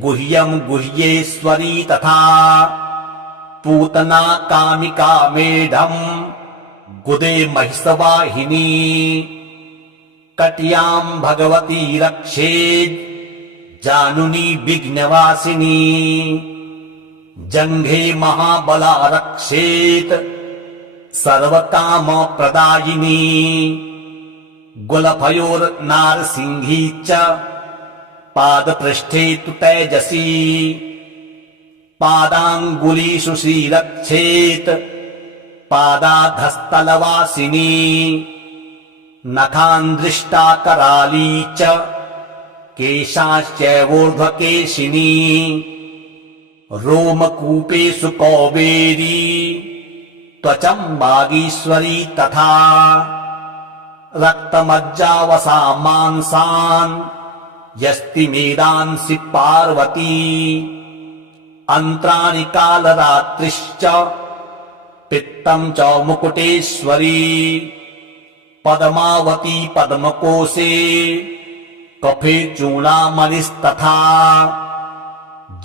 गुह्यं गुह्येश्वरी तथा पूतना कामिका मेढम् गुदे महिषवाहिनी कट्यां भगवती रक्षेद् जानुनी विघ्नवासिनी जङ्घे महाबला रक्षेत् सर्वकामप्रदायिनी गुलफयोर्नारसिंही च पादपृष्ठे तु तेजसी पादाङ्गुलीषु श्रीरक्षेत् पादाधस्तलवासिनी नखान्दृष्टा कराली च केशाश्चैवोर्ध्वकेशिनी रोमकूपेषु कौबेरी त्वचं वागीश्वरी तथा रक्तमज्जावसा मांसान् यस्ति मेदांसि पार्वती अन्त्राणि कालरात्रिश्च पित्तं च मुकुटेश्वरी पद्मावती पद्मकोशे कफे चूडामणिस्तथा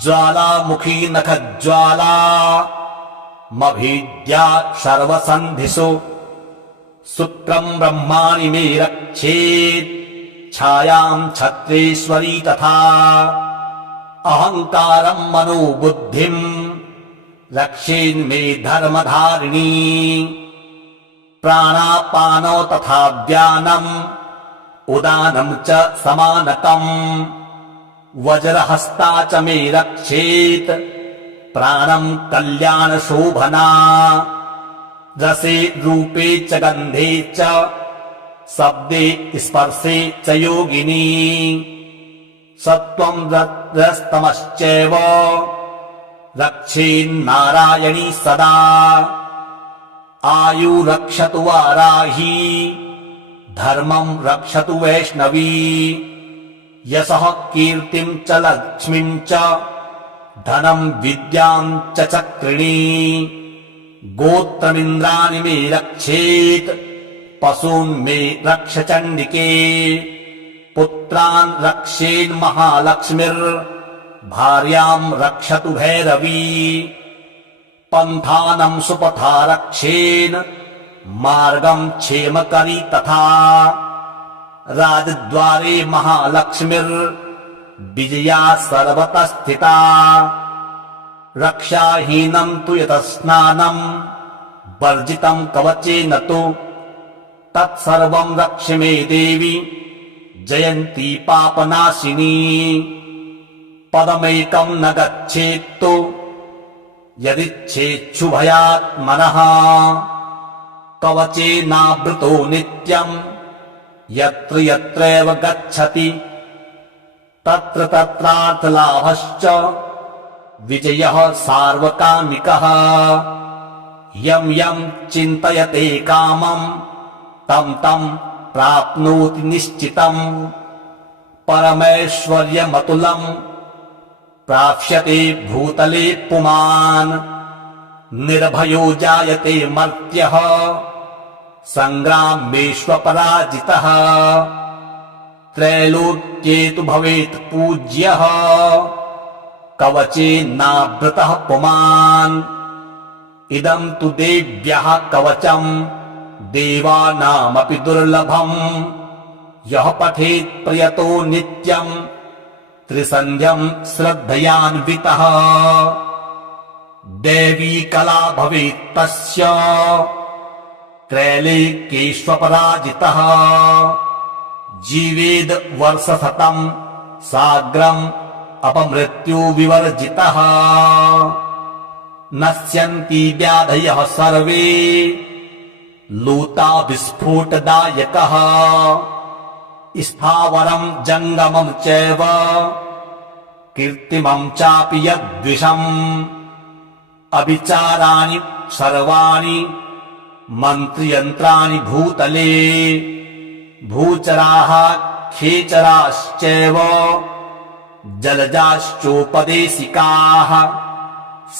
ज्वालामुखी नखज्वाला मभीद्या सर्वसन्धिषु शुक्रं ब्रह्माणि मे रक्षेत् छायां छत्रेश्वरी तथा अहङ्कारं मनोबुद्धिं रक्षेन्मे धर्मधारिणी प्राणापानो तथा व्यानम् उदानं च समानकम् वज्रहस्ता च मे रक्षेत् प्राणं कल्याणशोभना रसे रूपे च गन्धे च शब्दे स्पर्शे च योगिनी सत्त्वं रजस्तमश्चैव रक्षेन्नारायणी सदा आयु रक्षतु वाराही धर्मं रक्षतु वैष्णवी यशः कीर्तिं च लक्ष्मीं च धनं विद्यां च चक्रिणी गोत्रमिन्द्राणि मे रक्षेत् पशून् मे रक्ष चण्डिके पुत्रान् रक्षेन्महालक्ष्मीर्भार्याम् रक्षतु भैरवी पन्थानम् सुपथा रक्षेन् मार्गम् क्षेमकरी तथा राजद्वारे महालक्ष्मीर्विजया सर्वतः स्थिता रक्षाहीनम् तु यतः स्नानम् वर्जितम् कवचेन तु तत्सर्वम् रक्ष मे देवी जयन्ती पापनाशिनी पदमेकम् न गच्छेत्तु यदिच्छेच्छुभयात्मनः कवचेनावृतो नित्यम् यत्र यत्रैव गच्छति तत्र तत्रार्थलाभश्च विजयः सार्वकामिकः यम् यम् चिन्तयते कामम् तम् तम् प्राप्नोति निश्चितम् परमैश्वर्यमतुलम् प्राप्स्यते भूतले पुमान् निर्भयो जायते मर्त्यः सङ्ग्रामेष्वपराजितः त्रैलोक्ये तु भवेत् पूज्यः कवचेनावृतः पुमान् इदम् तु देव्यः कवचम् देवानामपि दुर्लभम् यः पठेत् प्रयतो नित्यम् त्रिसन्ध्यम् श्रद्धयान्वितः देवी कला भवेत् तस्य त्रैलोक्येष्वपराजितः जीवेद् वर्षशतम् साग्रम् अपमृत्यु विवर्जितः नश्यन्ति व्याधयः सर्वे लूता विस्फोटदायकः स्थावरम् जङ्गमम् चैव कीर्तिमम् चापि यद्विषम् अविचाराणि सर्वाणि मन्त्रयन्त्राणि भूतले भूचराः खेचराश्चैव जलजाश्चोपदेशिकाः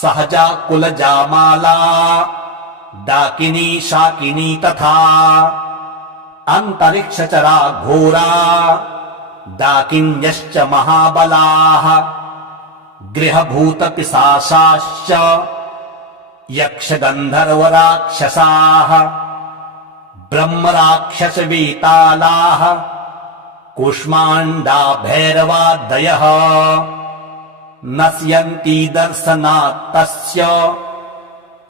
सहजा कुलजामाला डाकिनी शाकिनी तथा अन्तरिक्षचरा घोरा डाकिन्यश्च महाबलाः गृहभूतपिशाचाश्च यक्षगन्धर्वराक्षसाः ब्रह्मराक्षसवेतालाः कूष्माण्डा भैरवादयः नश्यन्ति दर्शनात् तस्य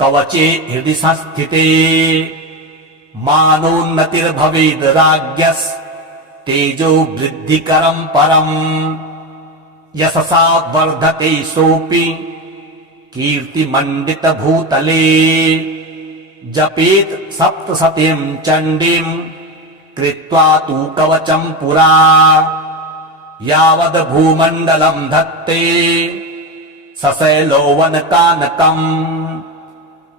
कवचे हृदि संस्थिते मानोन्नतिर्भवेद् राज्ञस्तेजो वृद्धिकरम् परम् यशसा वर्धते सोऽपि कीर्तिमण्डितभूतले जपेत् सप्तशतीम् चण्डीम् कृत्वा तु कवचम् पुरा यावद् भूमण्डलम् धत्ते सशैलोवनकानकम्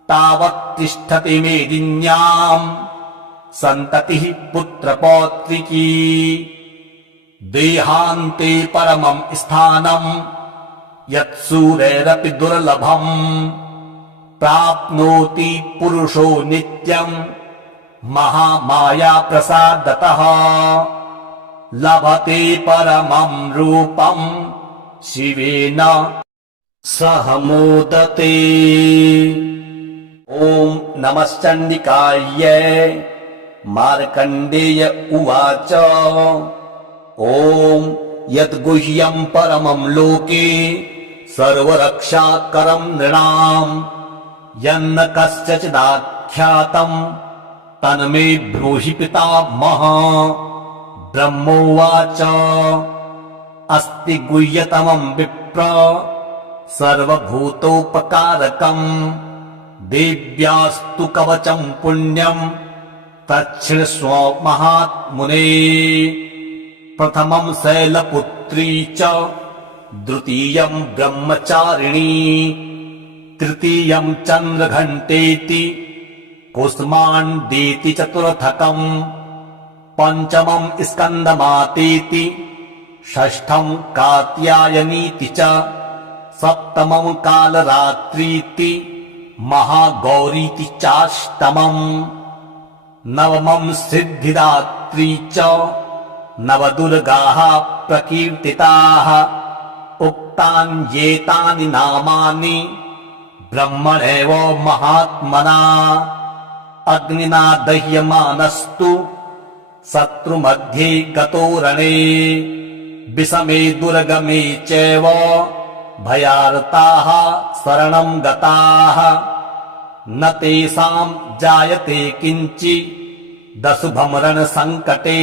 तावत् तिष्ठति मेदिन्याम् सन्ततिः पुत्रपौत्रिकी देहान्ते परमम् स्थानम् यत्सूरैरपि दुर्लभम् प्राप्नोति पुरुषो नित्यम् महामाया प्रसादतः लभते परमम् रूपम् शिवेन सह मोदते। ॐ नमश्चण्डिकायै मार्कण्डेय उवाच ॐ यद्गुह्यम् परमम् लोके सर्वरक्षाकरम् नृणाम् यन्न कस्यचिदाख्यातम् तन्मे ब्रूहि पितामह। ब्रह्मोवाच अस्ति गुह्यतमम् विप्र सर्वभूतोपकारकम् देव्यास्तु कवचम् पुण्यम् तच्छृण्वो महात्मुने। प्रथमम् शैलपुत्री च द्वितीयम् ब्रह्मचारिणी तृतीयम् चन्द्रघण्टेति कुष्माण्डेति चतुर्थकम् पञ्चमम् स्कन्दमातेति षष्ठम् कात्यायनीति च सप्तमम् कालरात्रीति महागौरीति चाष्टमम् नवमं सिद्धिदात्री च नवदुर्गाः प्रकीर्तिताः उक्तान्येतानि नामानि ब्रह्मणेव महात्मना अग्निना दह्यमानस्तु शत्रुमध्ये गतो रणे विषमे दुर्गमे चैव भयार्ताः शरणं गताः न तेषां जायते किञ्चिदशुभं रणसङ्कटे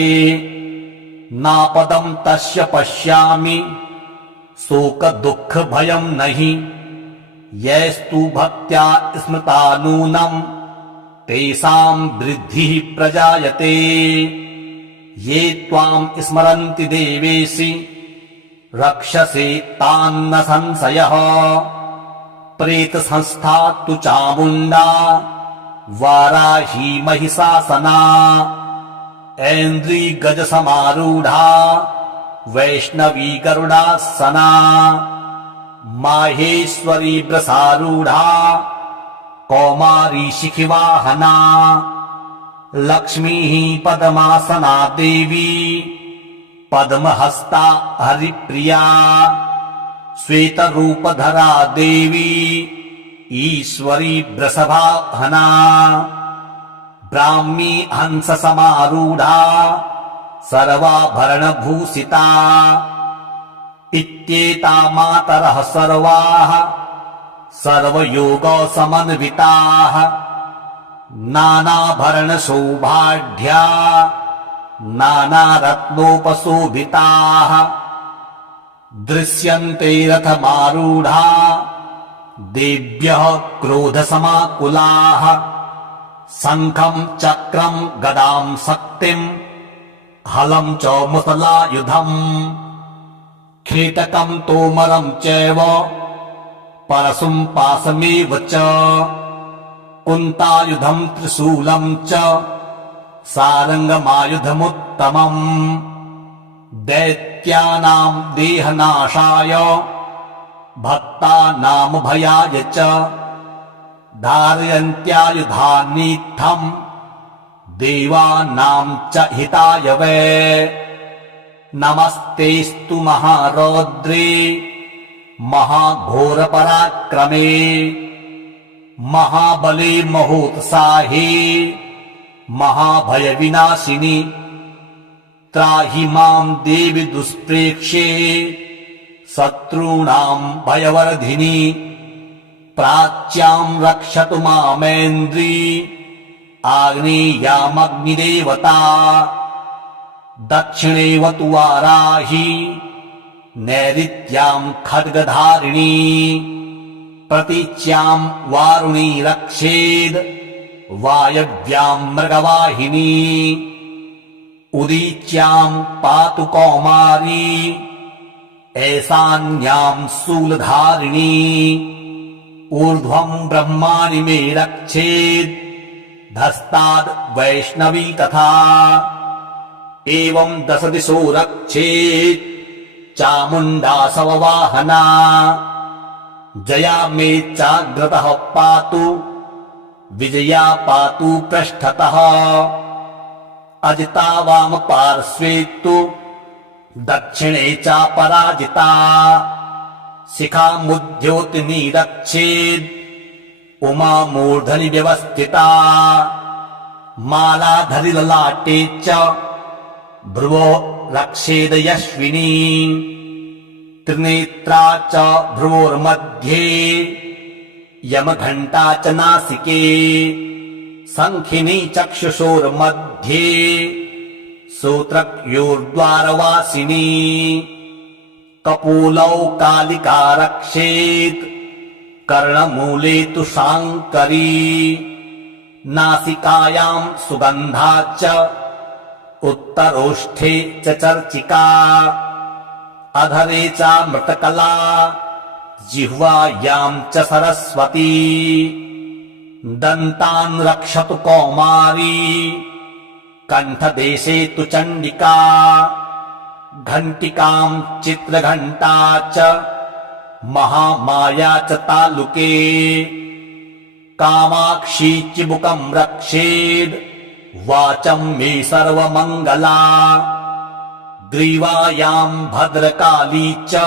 नापदं तस्य पश्यामि शोकदुःखभयं नहि यैस्तु भक्त्या स्मृता नूनं तेषां वृद्धिः प्रजायते ये त्वां स्मरन्ति देवेशि रक्षसे तान्न संशयः प्रेतसंस्था तु चामुण्डा वाराही महिषासना ऐन्द्री गजसमारूढा वैष्णवी गरुडासना माहेश्वरी वृषारूढा कौमारी शिखिवाहना लक्ष्मीः पद्मासना देवी पद्महस्ता हरिप्रिया श्वेतरूपधरा देवी ईश्वरी वृषभाहना ब्राह्मी हंससमारूढा सर्वाभरणभूषिता इत्येता मातरः सर्वाः सर्वयोगसमन्विताः नानाभरणशोभाढ्या नानारत्नोपशोभिताः दृश्यन्ते रथमारूढा देव्यः क्रोधसमाकुलाः शङ्खं चक्रं गदां शक्तिं हलं च मुसलायुधम् खेटकं तोमरं चैव परशुं पाशमेव च कुन्तायुधं त्रिशूलं च सारङ्गमायुधमुत्तमम् दैत्यानां देहनाशाय भक्तानां भयाय च धारयन्त्यायुधानीत्थं देवानां च हिताय वै नमस्तेस्तु महारौद्रे महाघोरपराक्रमे महाबले महोत्साहे महाभयविनाशिनि त्राहि मां देवि दुष्प्रेक्ष्ये शत्रूणां भयवर्धिनि प्राच्यां रक्षतु मामेन्द्री आग्नेयामग्निदेवता दक्षिणेवतु वाराही नैऋत्यां खड्गधारिणी प्रतीच्यां वारुणी रक्षेद् वायव्यां मृगवाहिनी उदीच्यां पातु कौमारी ऐशान्यां शूलधारिणी ऊर्ध्वं ब्रह्माणि मे रक्षेद् धस्ताद् वैष्णवी तथा एवं दश दिशो रक्षेत् चामुण्डासववाहना जया मे चाग्रतः पातु विजया पातु पृष्ठतः अजिता वाम पार्श्वे तु दक्षिणे चापराजिता शिखामुद्योतिनी रक्षेद् उमा मूर्धनि व्यवस्थिता मालाधरि ललाटे च भ्रुवो रक्षेद यश्विनी त्रिनेत्रा च भ्रुवोर्मध्ये यमघण्टा च नासिके शङ्खिनी चक्षुषोर्मध्ये श्रोत्रयोर्द्वारवासिनी कपोलौ कालिका रक्षेत् कर्णमूले तु शाङ्करी नासिकायां सुगन्धा च उत्तरोष्ठे च चर्चिका अधरे चामृतकला जिह्वायां च सरस्वती दन्तान् रक्षतु कौमारी कण्ठदेशे तु चण्डिका घण्टिकां चित्रघण्टा च महामाया च तालुके कामाक्षी चिबुकं रक्षेद् वाचं मे सर्वमङ्गला ग्रीवायाम् भद्रकाली च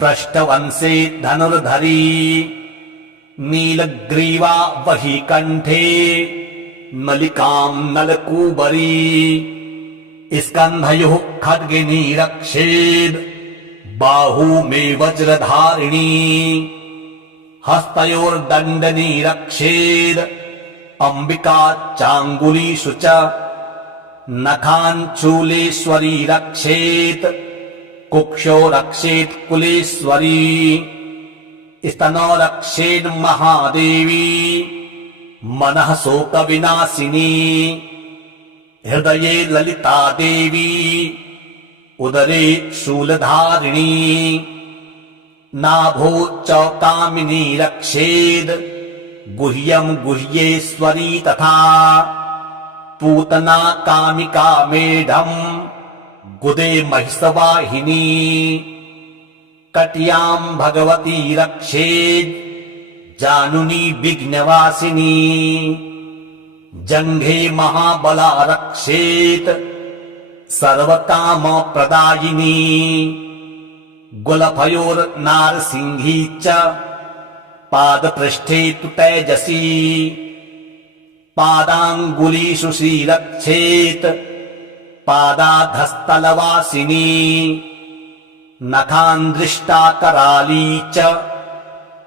पृष्ठवंशे धनुर्धरी नीलग्रीवा वही कण्ठे नलिकाम् नलकूबरी स्कन्धयोः खड्गिनी रक्षेद् बाहू मे वज्रधारिणी हस्तयोर्दण्डनी रक्षेद् अम्बिका चाङ्गुलीषु च नखाञ्चूलेश्वरी रक्षेत् कुक्षो रक्षेत् कुलेश्वरी स्तनो रक्षेन् महादेवी मनः शोकविनाशिनी हृदये ललिता देवी उदरे शूलधारिणी नाभो च कामिनी रक्षेद् गुह्यम् गुह्येश्वरी तथा पूतना कामिका मेढम् गुदे महिषवाहिनी कट्याम् भगवती रक्षेद् जानुनी विघ्नवासिनी जङ्घे महाबला रक्षेत् सर्वकामप्रदायिनी गुलफयोर्नारसिंही च पादपृष्ठे तु तेजसी पादाङ्गुलीषु श्रीरक्षेत् पादाधस्तलवासिनी नखान्दृष्टा कराली च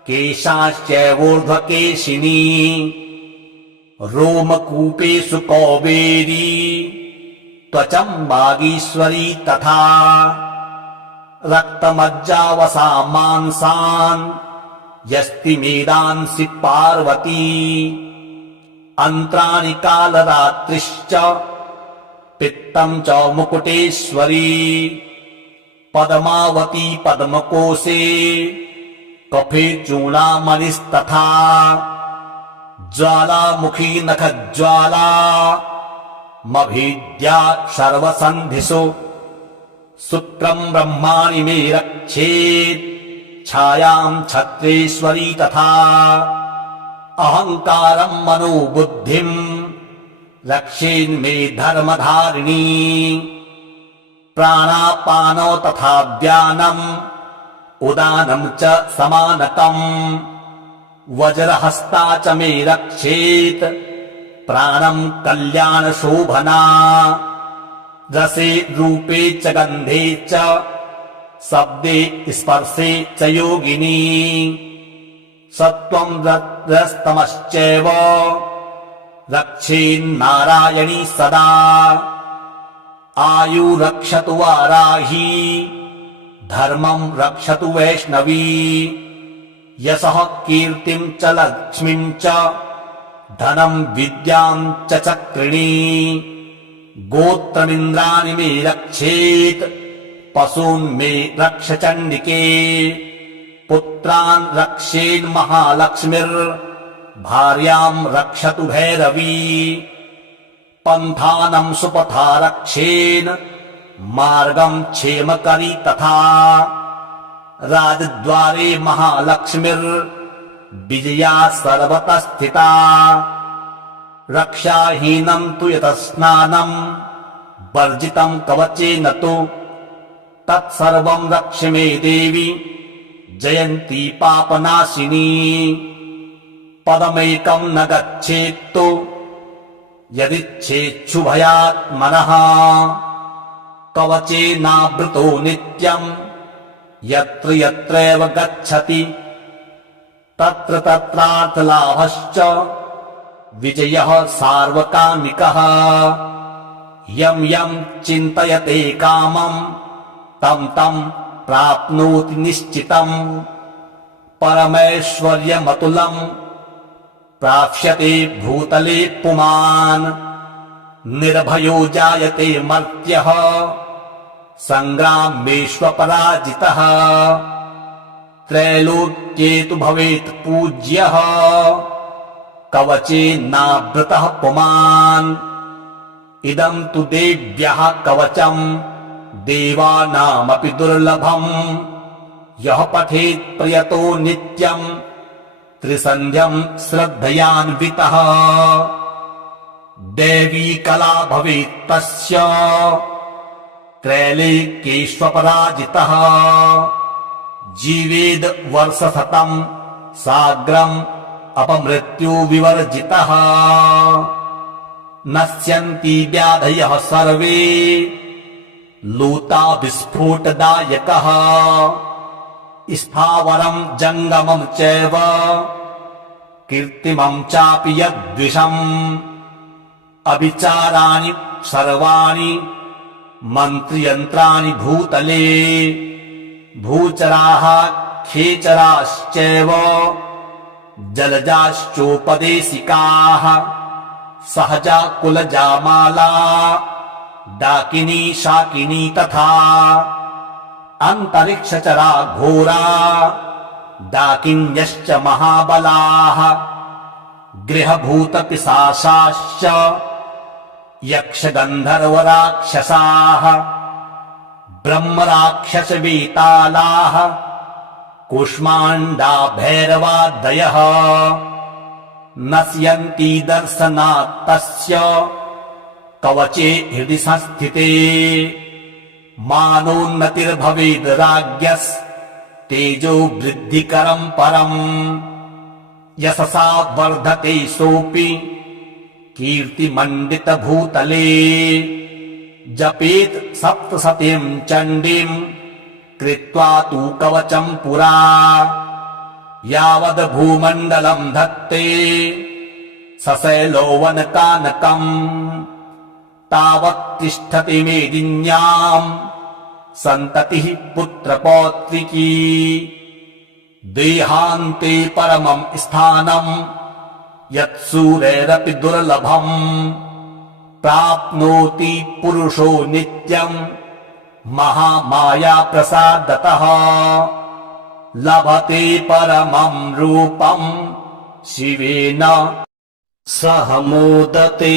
केशाश्चैवोर्ध्वकेशिनी रोमकूपेषु कौबेरी त्वचं वागीश्वरी तथा रक्तमज्जावसा मांसान् यस्ति मेदांसि पार्वती अन्त्राणि कालरात्रिश्च पित्तं च मुकुटेश्वरी पद्मावती पद्मकोशे कफे चूडामणिस्तथा ज्वालामुखी नखज्वाला मभीद्या सर्वसन्धिषु शुक्रम् ब्रह्माणि मे रक्षेत् छायाम् छत्रेश्वरी तथा अहङ्कारम् मनोबुद्धिम् रक्षेन्मे धर्मधारिणी प्राणापानो तथा व्यानम् उदानम् च समानकम् वज्रहस्ता च मे रक्षेत् प्राणम् कल्याणशोभना रसे रूपे च गन्धे च शब्दे स्पर्शे च योगिनी सत्त्वम् रजस्तमश्चैव रक्षेन्नारायणी सदा आयु रक्षतु वाराही धर्मम् रक्षतु वैष्णवी यशः कीर्तिम् च लक्ष्मीम् च धनम् विद्याम् च चक्रिणी गोत्रमिन्द्राणि मे रक्षेत् पशून् मे रक्ष चण्डिके पुत्रान् रक्षेन्महालक्ष्मीर्भार्याम् रक्षतु भैरवी पन्थानम् सुपथा रक्षेन् मार्गम् क्षेमकरी तथा राजद्वारे महालक्ष्मीर्विजया सर्वतः स्थिता रक्षाहीनम् तु यतः स्नानम् वर्जितम् कवचेन तु तत्सर्वम् रक्ष मे देवी जयन्ती पापनाशिनी पदमेकम् न गच्छेत्तु यदिच्छेच्छुभयात्मनः कवचेनावृतो नित्यम् यत्र यत्रैव गच्छति तत्र तत्रार्थलाभश्च विजयः सार्वकामिकः यम् यम् चिन्तयते कामम् तम् तम् प्राप्नोति निश्चितम् परमैश्वर्यमतुलम् प्राप्स्यते भूतले पुमान् निर्भयो जायते मर्त्यः सङ्ग्रामेष्वपराजितः त्रैलोक्ये तु भवेत् पूज्यः कवचेनावृतः पुमान् इदम् तु देव्यः कवचम् देवानामपि दुर्लभम् यः पठेत् प्रयतो नित्यम् त्रिसन्ध्यम् श्रद्धयान्वितः देवी कला भवेत् तस्य त्रैलोक्येष्वपराजितः जीवेद् वर्षशतं साग्रम् अपमृत्यु विवर्जितः नश्यन्ति व्याधयः सर्वे लूता विस्फोटदायकः स्थावरम् जङ्गमम् चैव कीर्तिमम् चापि यद्विषम् अविचाराणि सर्वाणि मन्त्रयन्त्राणि भूतले भूचराः खेचराश्चैव जलजाश्चोपदेशिकाः सहजा कुलजामाला डाकिनी शाकिनी तथा अन्तरिक्षचरा घोरा डाकिन्यश्च महाबलाः गृहभूतपिशाचाश्च यक्षगन्धर्वराक्षसाः ब्रह्मराक्षसवेतालाः कूष्माण्डा भैरवादयः नश्यन्ति दर्शनात् तस्य कवचे हृदि संस्थिते मानोन्नतिर्भवेद् राज्ञस्तेजो वृद्धिकरम् परम् यशसा वर्धते सोऽपि कीर्तिमण्डितभूतले जपेत् सप्तशतीम् चण्डीम् कृत्वा तु कवचम् पुरा यावद् भूमण्डलम् धत्ते सशैलोवनकानकम् तावत् तिष्ठति मेदिन्याम् सन्ततिः पुत्रपौत्रिकी देहान्ते परमम् स्थानम् यत्सूरैरपि दुर्लभम् प्राप्नोति पुरुषो नित्यम् महामाया प्रसादतः लभते परमम् रूपम् शिवेन सह मोदते।